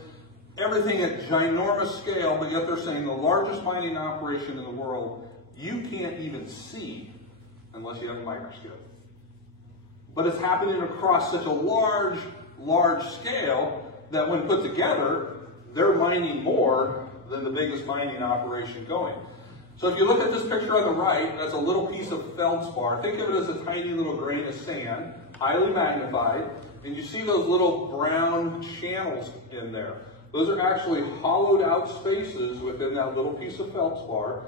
everything at ginormous scale, but yet they're saying the largest mining operation in the world, you can't even see unless you have a microscope. But it's happening across such a large scale that when put together, they're mining more than the biggest mining operation going. So if you look at this picture on the right, that's a little piece of feldspar. Think of it as a tiny little grain of sand, highly magnified, and you see those little brown channels in there. Those are actually hollowed out spaces within that little piece of feldspar.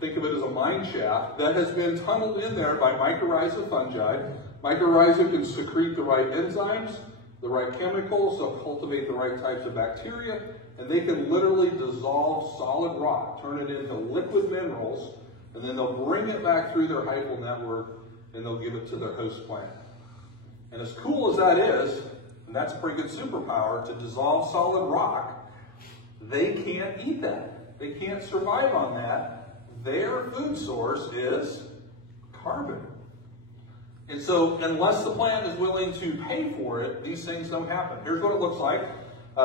Think of it as a mine shaft that has been tunneled in there by mycorrhiza fungi. Mycorrhiza can secrete the right enzymes, the right chemicals, they'll cultivate the right types of bacteria, and they can literally dissolve solid rock, turn it into liquid minerals, and then they'll bring it back through their hyphal network and they'll give it to their host plant. And as cool as that is, and that's a pretty good superpower, to dissolve solid rock, they can't eat that. They can't survive on that. Their food source is carbon. And so unless the plant is willing to pay for it, these things don't happen. Here's what it looks like.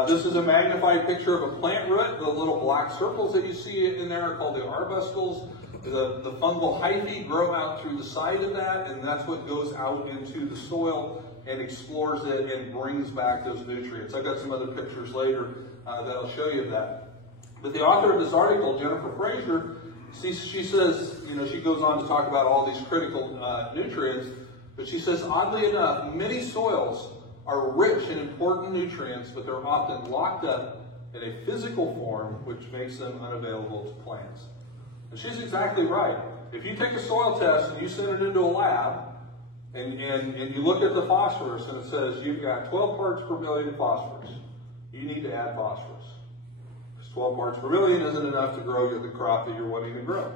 This is a magnified picture of a plant root. The little black circles that you see in there are called the arbuscles. The fungal hyphae grow out through the side of that, and that's what goes out into the soil and explores it and brings back those nutrients. I've got some other pictures later that'll show you that. But the author of this article, Jennifer Fraser, she says, you know, she goes on to talk about all these critical nutrients, but she says, oddly enough, many soils are rich in important nutrients, but they're often locked up in a physical form, which makes them unavailable to plants. And she's exactly right. If you take a soil test and you send it into a lab, and you look at the phosphorus and it says you've got 12 parts per million phosphorus, you need to add phosphorus. Because 12 parts per million isn't enough to grow the crop that you're wanting to grow.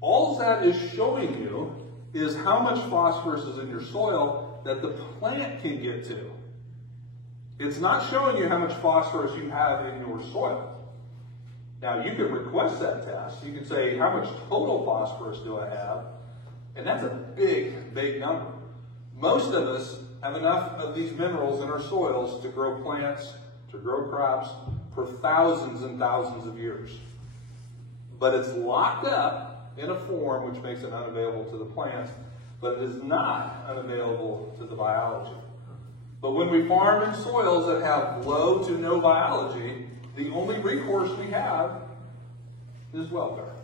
All that is showing you is how much phosphorus is in your soil that the plant can get to. It's not showing you how much phosphorus you have in your soil. Now, you can request that test. You can say, how much total phosphorus do I have? And that's a big, big number. Most of us have enough of these minerals in our soils to grow plants, to grow crops for thousands and thousands of years. But it's locked up in a form which makes it unavailable to the plants, but it is not unavailable to the biology. But when we farm in soils that have low to no biology, the only recourse we have is welfare.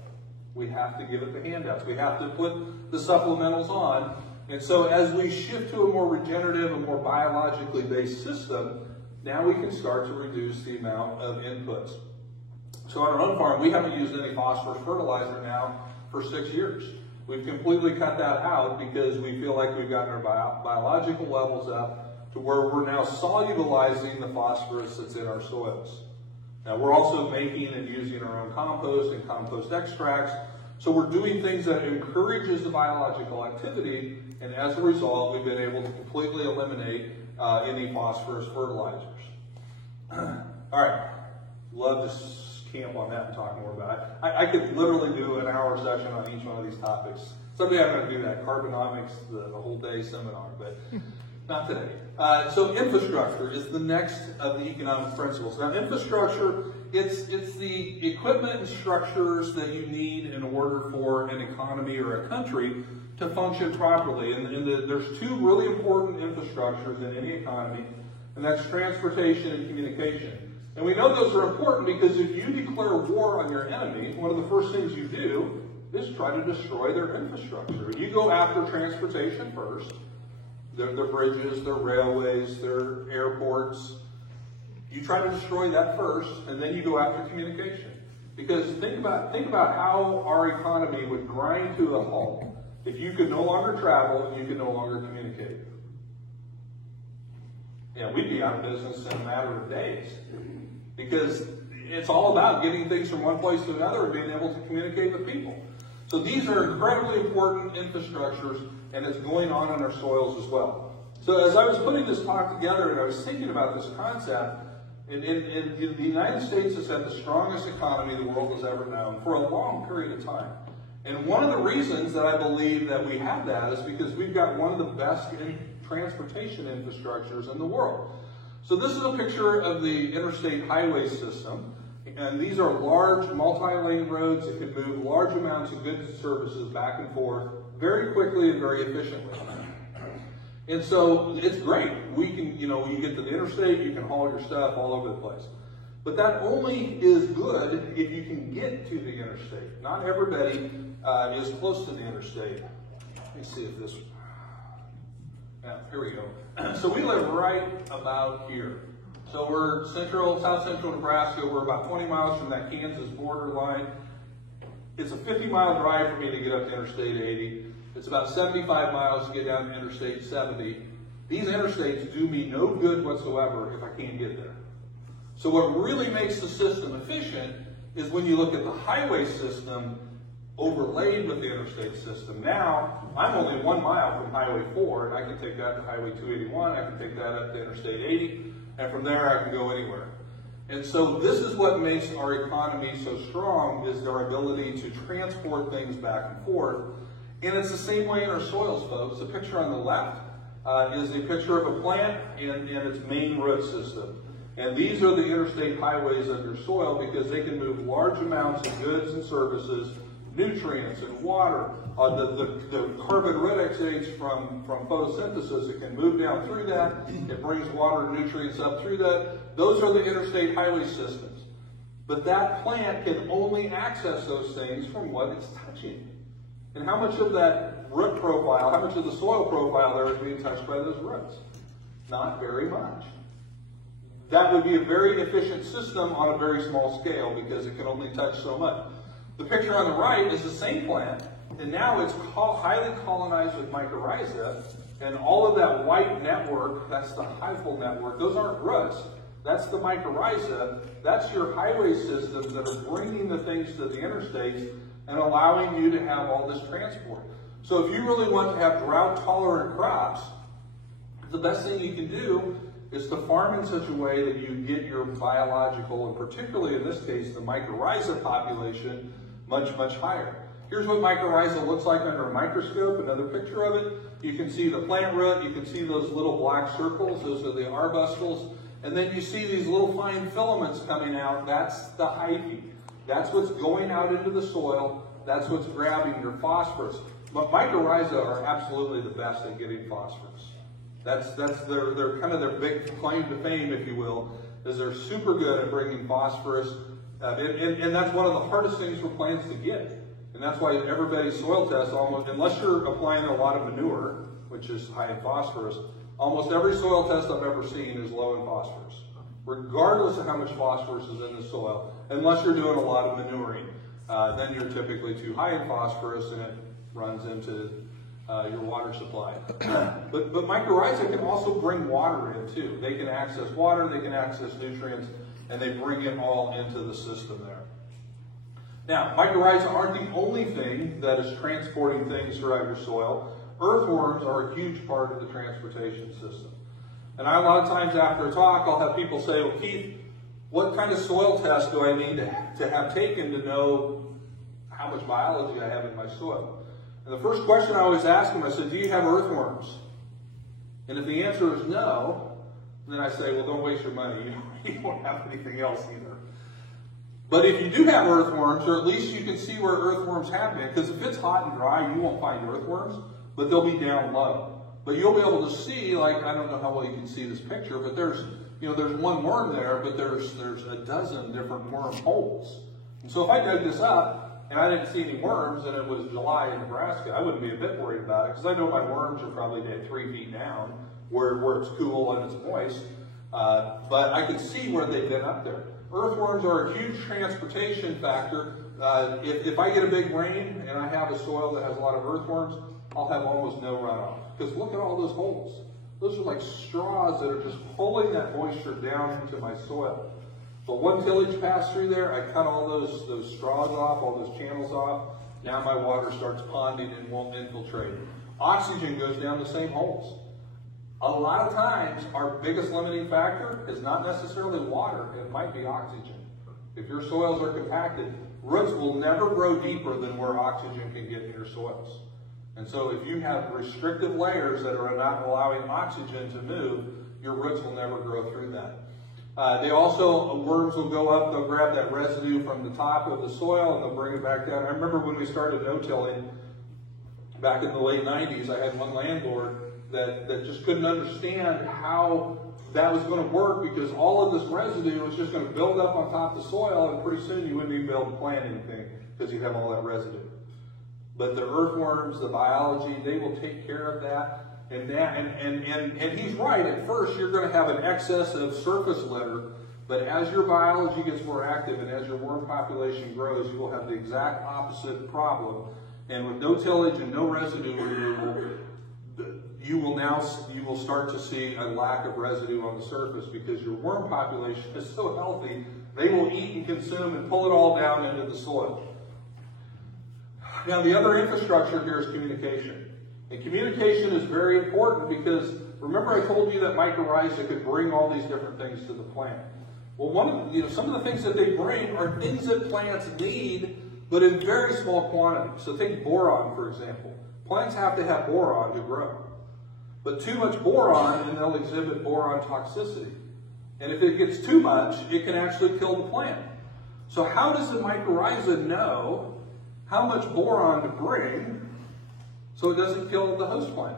We have to give it the handouts. We have to put the supplementals on. And so as we shift to a more regenerative, a more biologically based system, now we can start to reduce the amount of inputs. So on our own farm, we haven't used any phosphorus fertilizer now for 6 years. We've completely cut that out because we feel like we've gotten our biological levels up to where we're now solubilizing the phosphorus that's in our soils. Now, we're also making and using our own compost and compost extracts. So we're doing things that encourages the biological activity, and as a result, we've been able to completely eliminate any phosphorus fertilizers. All right, love to camp on that and talk more about it. I could literally do an hour session on each one of these topics. Someday I'm going to do that, carbonomics, the whole day seminar, but not today. So infrastructure is the next of the economic principles. Now infrastructure, it's the equipment and structures that you need in order for an economy or a country to function properly. And there's two really important infrastructures in any economy, and that's transportation and communication. And we know those are important because if you declare war on your enemy, one of the first things you do is try to destroy their infrastructure. You go after transportation first, their bridges, their railways, their airports. You try to destroy that first, and then you go after communication. Because think about how our economy would grind to a halt if you could no longer travel and you could no longer communicate. Yeah, we'd be out of business in a matter of days. Because it's all about getting things from one place to another and being able to communicate with people. So these are incredibly important infrastructures, and it's going on in our soils as well. So as I was putting this talk together and I was thinking about this concept, in the United States has had the strongest economy the world has ever known for a long period of time. And one of the reasons that I believe that we have that is because we've got one of the best transportation infrastructures in the world. So this is a picture of the interstate highway system. And these are large multi-lane roads that can move large amounts of goods and services back and forth very quickly and very efficiently. And so it's great. We can, you get to the interstate, you can haul your stuff all over the place. But that only is good if you can get to the interstate. Not everybody is close to the interstate. Let me see if this, here we go. So we live right about here. So we're south central Nebraska. We're about 20 miles from that Kansas border line. It's a 50-mile drive for me to get up to Interstate 80. It's about 75 miles to get down to Interstate 70. These interstates do me no good whatsoever if I can't get there. So what really makes the system efficient is when you look at the highway system overlaid with the interstate system. Now, I'm only 1 mile from Highway 4, and I can take that to Highway 281. I can take that up to Interstate 80. And from there, I can go anywhere. And so this is what makes our economy so strong, is our ability to transport things back and forth. And it's the same way in our soils, folks. The picture on the left is a picture of a plant and its main root system. And these are the interstate highways of your soil because they can move large amounts of goods and services, nutrients and water. The carbon redoxates from photosynthesis, it can move down through that. It brings water and nutrients up through that. Those are the interstate highway systems. But that plant can only access those things from what it's touching. And how much of that root profile, how much of the soil profile there is being touched by those roots? Not very much. That would be a very efficient system on a very small scale because it can only touch so much. The picture on the right is the same plant, and now it's highly colonized with mycorrhiza, and all of that white network, that's the hyphal network, those aren't roots. That's the mycorrhiza. That's your highway systems that are bringing the things to the interstates and allowing you to have all this transport. So if you really want to have drought-tolerant crops, the best thing you can do is to farm in such a way that you get your biological, and particularly in this case, the mycorrhiza population, much, much higher. Here's what mycorrhiza looks like under a microscope, another picture of it. You can see the plant root, you can see those little black circles, those are the arbustles, and then you see these little fine filaments coming out, that's the hyphae. That's what's going out into the soil, that's what's grabbing your phosphorus. But mycorrhiza are absolutely the best at getting phosphorus. That's their kind of their big claim to fame, if you will, is they're super good at bringing phosphorus. And that's one of the hardest things for plants to get. And that's why everybody's soil test, almost, unless you're applying a lot of manure, which is high in phosphorus, almost every soil test I've ever seen is low in phosphorus, regardless of how much phosphorus is in the soil, unless you're doing a lot of manuring. Then you're typically too high in phosphorus, and it runs into your water supply. But mycorrhiza can also bring water in too. They can access water, they can access nutrients, and they bring it all into the system there. Now, mycorrhiza aren't the only thing that is transporting things throughout your soil. Earthworms are a huge part of the transportation system. And a lot of times after a talk, I'll have people say, well, Keith, what kind of soil test do I need to have taken to know how much biology I have in my soil? And the first question I always ask them, I said, do you have earthworms? And if the answer is no, then I say, well, don't waste your money. You won't have anything else either. But if you do have earthworms, or at least you can see where earthworms have been, because if it's hot and dry, you won't find earthworms, but they'll be down low. But you'll be able to see, like, I don't know how well you can see this picture, but there's one worm there, but there's a dozen different worm holes. And so if I dug this up and I didn't see any worms and it was July in Nebraska, I wouldn't be a bit worried about it, because I know my worms are probably dead 3 feet down where it's cool and it's moist. But I can see where they've been up there. Earthworms are a huge transportation factor. If I get a big rain and I have a soil that has a lot of earthworms, I'll have almost no runoff. Because look at all those holes. Those are like straws that are just pulling that moisture down into my soil. But one tillage passed through there, I cut all those straws off, all those channels off. Now my water starts ponding and won't infiltrate. Oxygen goes down the same holes. A lot of times, our biggest limiting factor is not necessarily water, it might be oxygen. If your soils are compacted, roots will never grow deeper than where oxygen can get in your soils. And so if you have restrictive layers that are not allowing oxygen to move, your roots will never grow through that. Worms will go up, they'll grab that residue from the top of the soil and they'll bring it back down. I remember when we started no-tilling back in the late 90s, I had one landlord that just couldn't understand how that was going to work, because all of this residue was just going to build up on top of the soil, and pretty soon you wouldn't even be able to plant anything because you have all that residue. But the earthworms, the biology, they will take care of that. And he's right. At first, you're going to have an excess of surface litter, but as your biology gets more active and as your worm population grows, you will have the exact opposite problem. And with no tillage and no residue removal, you will start to see a lack of residue on the surface, because your worm population is so healthy, they will eat and consume and pull it all down into the soil. Now, the other infrastructure here is communication. And communication is very important, because remember I told you that mycorrhiza could bring all these different things to the plant. Well, some of the things that they bring are things that plants need, but in very small quantities. So take boron, for example. Plants have to have boron to grow. But too much boron, and they'll exhibit boron toxicity. And if it gets too much, it can actually kill the plant. So how does the mycorrhiza know how much boron to bring so it doesn't kill the host plant?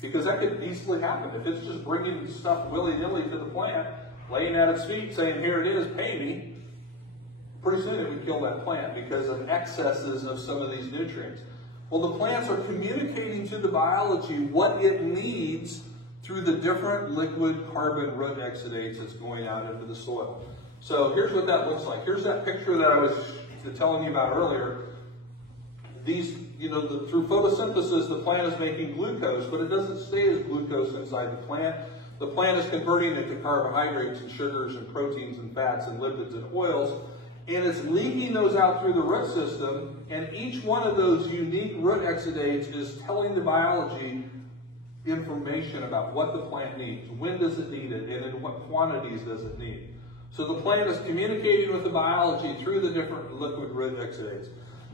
Because that could easily happen. If it's just bringing stuff willy-nilly to the plant, laying at its feet, saying, here it is, pay me, pretty soon it would kill that plant because of excesses of some of these nutrients. Well, the plants are communicating to the biology what it needs through the different liquid carbon root exudates that's going out into the soil. So here's what that looks like. Here's that picture that I was telling you about earlier. These, through photosynthesis, the plant is making glucose, but it doesn't stay as glucose inside the plant. The plant is converting it to carbohydrates and sugars and proteins and fats and lipids and oils, and it's leaking those out through the root system, and each one of those unique root exudates is telling the biology information about what the plant needs, when does it need it, and in what quantities does it need. So the plant is communicating with the biology through the different liquid root exudates.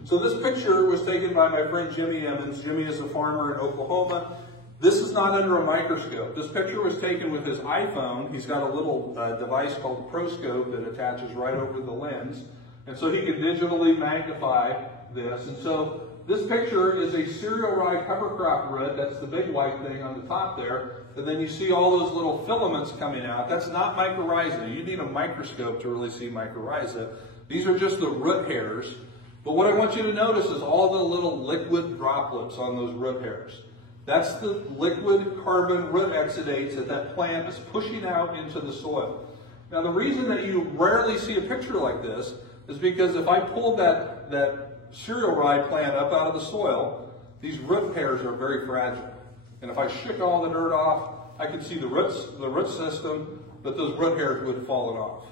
So this picture was taken by my friend Jimmy Emmons. Jimmy is a farmer in Oklahoma. This is not under a microscope. This picture was taken with his iPhone. He's got a little device called ProScope that attaches right over the lens. And so he can digitally magnify this. And so this picture is a cereal rye cover crop root. That's the big white thing on the top there. And then you see all those little filaments coming out. That's not mycorrhiza. You need a microscope to really see mycorrhiza. These are just the root hairs. But what I want you to notice is all the little liquid droplets on those root hairs. That's the liquid carbon root exudates that plant is pushing out into the soil. Now, the reason that you rarely see a picture like this is because if I pulled that cereal rye plant up out of the soil, these root pairs are very fragile. And if I shook all the dirt off, I could see the root system, but those root hairs would have fallen off.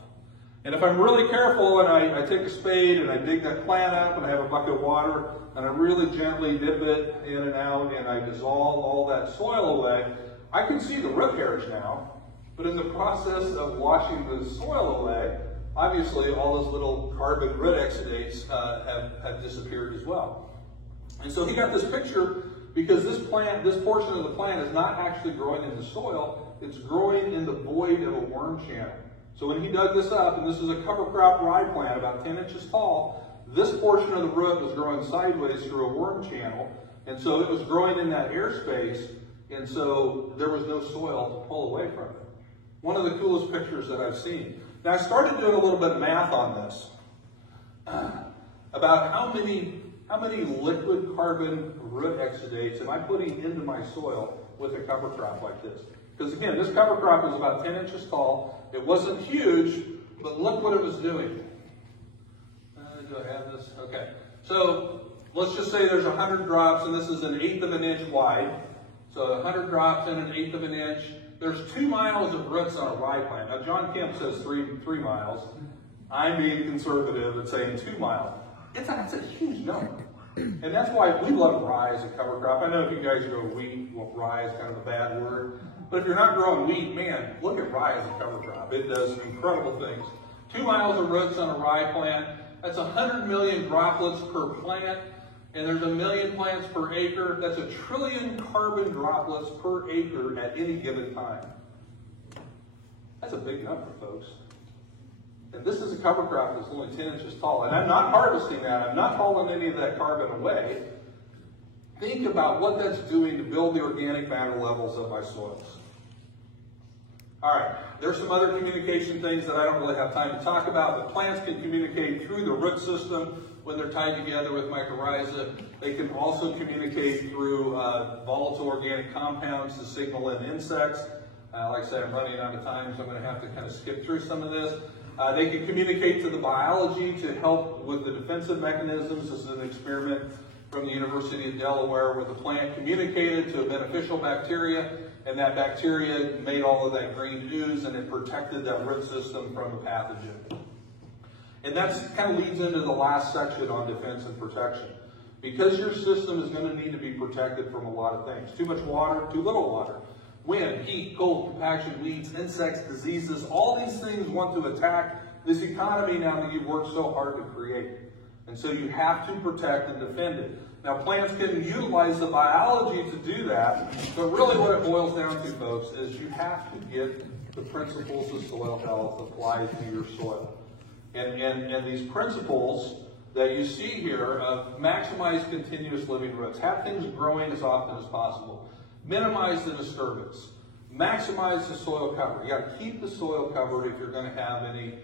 And if I'm really careful and I take a spade and I dig that plant up and I have a bucket of water and I really gently dip it in and out and I dissolve all that soil away, I can see the root hairs now. But in the process of washing the soil away, obviously all those little carbon root exudates have disappeared as well. And so he got this picture because this portion of the plant is not actually growing in the soil, it's growing in the void of a worm channel. So when he dug this up, and this is a cover crop rye plant about 10 inches tall, this portion of the root was growing sideways through a worm channel, and so it was growing in that airspace, and so there was no soil to pull away from it. One of the coolest pictures that I've seen. Now I started doing a little bit of math on this, about how many liquid carbon root exudates am I putting into my soil with a cover crop like this? Because again, this cover crop is about 10 inches tall. It wasn't huge, but look what it was doing. Do I have this? Okay. So let's just say there's 100 drops, and this is 1/8 of an inch wide. So 100 drops in 1/8 of an inch. There's 2 miles of roots on a rye plant. Now John Kemp says 3 miles. I'm being conservative and saying 2 miles. That's a huge number. And that's why we love rye as a cover crop. I know if you guys grow wheat, well, rye is kind of a bad word. But if you're not growing wheat, man, look at rye as a cover crop. It does incredible things. 2 miles of roots on a rye plant. That's 100 million droplets per plant. And there's 1 million plants per acre. That's 1 trillion carbon droplets per acre at any given time. That's a big number, folks. And this is a cover crop that's only 10 inches tall. And I'm not harvesting that. I'm not hauling any of that carbon away. Think about what that's doing to build the organic matter levels of my soils. All right, there's some other communication things that I don't really have time to talk about, but plants can communicate through the root system when they're tied together with mycorrhiza. They can also communicate through volatile organic compounds to signal in insects. Like I said, I'm running out of time, so I'm going to have to kind of skip through some of this. They can communicate to the biology to help with the defensive mechanisms. This is an experiment from the University of Delaware where the plant communicated to a beneficial bacteria, and that bacteria made all of that green ooze and it protected that root system from a pathogen. And that kind of leads into the last section on defense and protection. Because your system is going to need to be protected from a lot of things. Too much water, too little water. Wind, heat, cold, compaction, weeds, insects, diseases, all these things want to attack this economy now that you've worked so hard to create. And so you have to protect and defend it. Now plants can utilize the biology to do that, but really what it boils down to, folks, is you have to get the principles of soil health applied to your soil. And these principles that you see here of maximize continuous living roots, have things growing as often as possible. Minimize the disturbance. Maximize the soil cover. You got to keep the soil covered if you're going to have any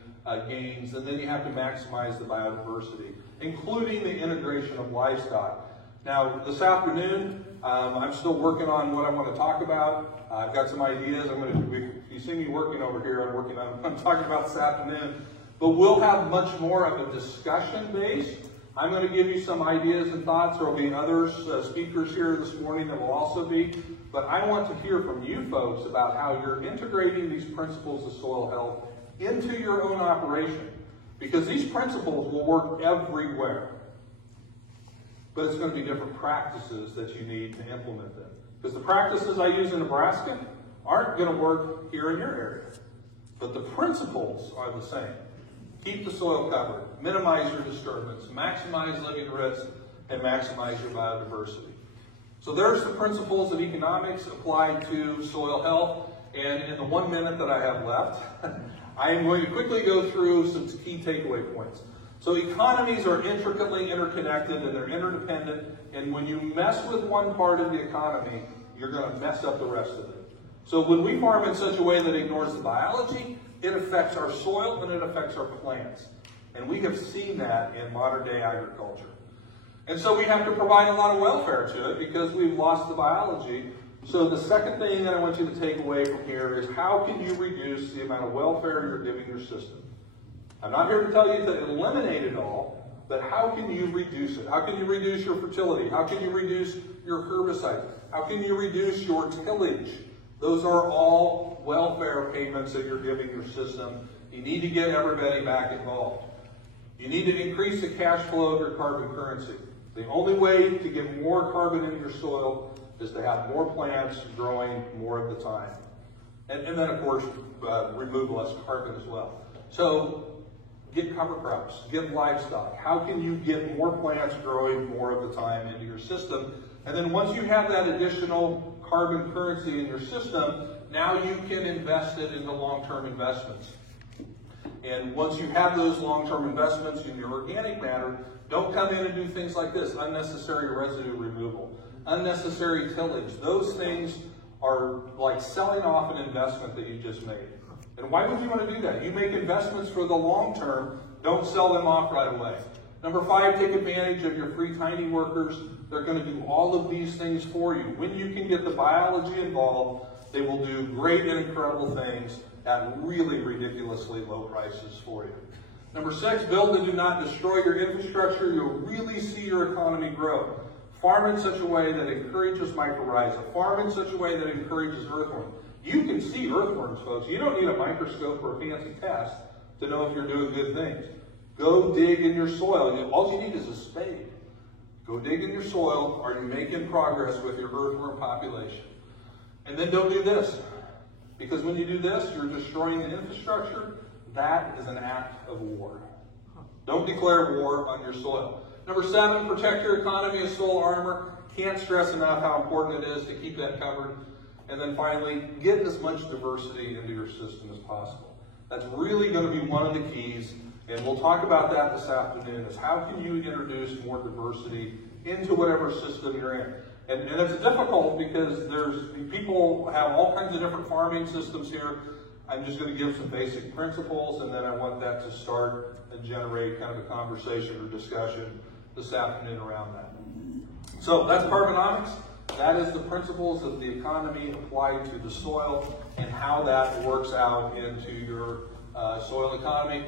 gains, and then you have to maximize the biodiversity, including the integration of livestock. Now, this afternoon, I'm still working on what I want to talk about. I've got some ideas. If you see me working over here, I'm talking about this afternoon. But we'll have much more of a discussion base. I'm going to give you some ideas and thoughts. There will be others, speakers here this morning that will also be. But I want to hear from you folks about how you're integrating these principles of soil health into your own operation. Because these principles will work everywhere. But it's going to be different practices that you need to implement them. Because the practices I use in Nebraska aren't going to work here in your area. But the principles are the same. Keep the soil covered, minimize your disturbance, maximize living roots, and maximize your biodiversity. So there's the principles of economics applied to soil health. And in the 1 minute that I have left, I am going to quickly go through some key takeaway points. So economies are intricately interconnected and they're interdependent. And when you mess with one part of the economy, you're going to mess up the rest of it. So when we farm in such a way that ignores the biology, it affects our soil and it affects our plants. And we have seen that in modern day agriculture. And so we have to provide a lot of welfare to it because we've lost the biology. So the second thing that I want you to take away from here is how can you reduce the amount of welfare you're giving your system? I'm not here to tell you to eliminate it all. but how can you reduce it? How can you reduce your fertility? How can you reduce your herbicide? How can you reduce your tillage? Those are all welfare payments that you're giving your system. You need to get everybody back involved. You need to increase the cash flow of your carbon currency. The only way to get more carbon in your soil is to have more plants growing more of the time. And then, of course, remove less carbon as well. So get cover crops, get livestock. How can you get more plants growing more of the time into your system? And then once you have that additional carbon currency in your system, now you can invest it into long-term investments. And once you have those long-term investments in your organic matter, don't come in and do things like this: unnecessary residue removal, unnecessary tillage. Those things are like selling off an investment that you just made. And why would you want to do that? You make investments for the long term. Don't sell them off right away. Number 5, take advantage of your free tiny workers. They're going to do all of these things for you. When you can get the biology involved, they will do great and incredible things at really ridiculously low prices for you. Number 6, build and do not destroy your infrastructure. You'll really see your economy grow. Farm in such a way that encourages mycorrhiza. Farm in such a way that encourages earthworm. You can see earthworms, folks. You don't need a microscope or a fancy test to know if you're doing good things. Go dig in your soil. All you need is a spade. Go dig in your soil. Are you making progress with your earthworm population? And then don't do this. Because when you do this, you're destroying the infrastructure. That is an act of war. Don't declare war on your soil. Number 7, protect your economy as soil armor. Can't stress enough how important it is to keep that covered. And then finally, get as much diversity into your system as possible. That's really going to be one of the keys, and we'll talk about that this afternoon, is how can you introduce more diversity into whatever system you're in. And it's difficult because people have all kinds of different farming systems here. I'm just going to give some basic principles, and then I want that to start and generate kind of a conversation or discussion this afternoon around that. So that's Carbonomics. That is the principles of the economy applied to the soil and how that works out into your soil economy.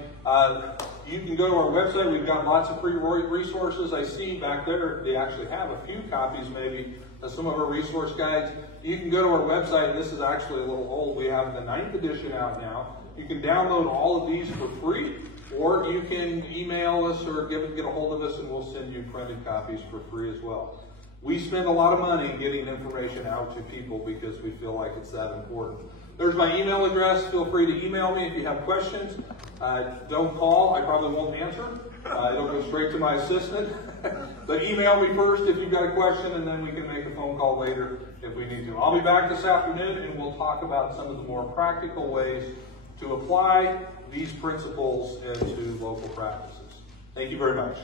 You can go to our website. We've got lots of free resources. I see back there they actually have a few copies maybe of some of our resource guides. You can go to our website, and this is actually a little old. We have the 9th edition out now. You can download all of these for free, or you can email us or get a hold of us, and we'll send you printed copies for free as well. We spend a lot of money getting information out to people because we feel like it's that important. There's my email address. Feel free to email me if you have questions. Don't call. I probably won't answer. It'll go straight to my assistant. But email me first if you've got a question, and then we can make a phone call later if we need to. I'll be back this afternoon, and we'll talk about some of the more practical ways to apply these principles into local practices. Thank you very much.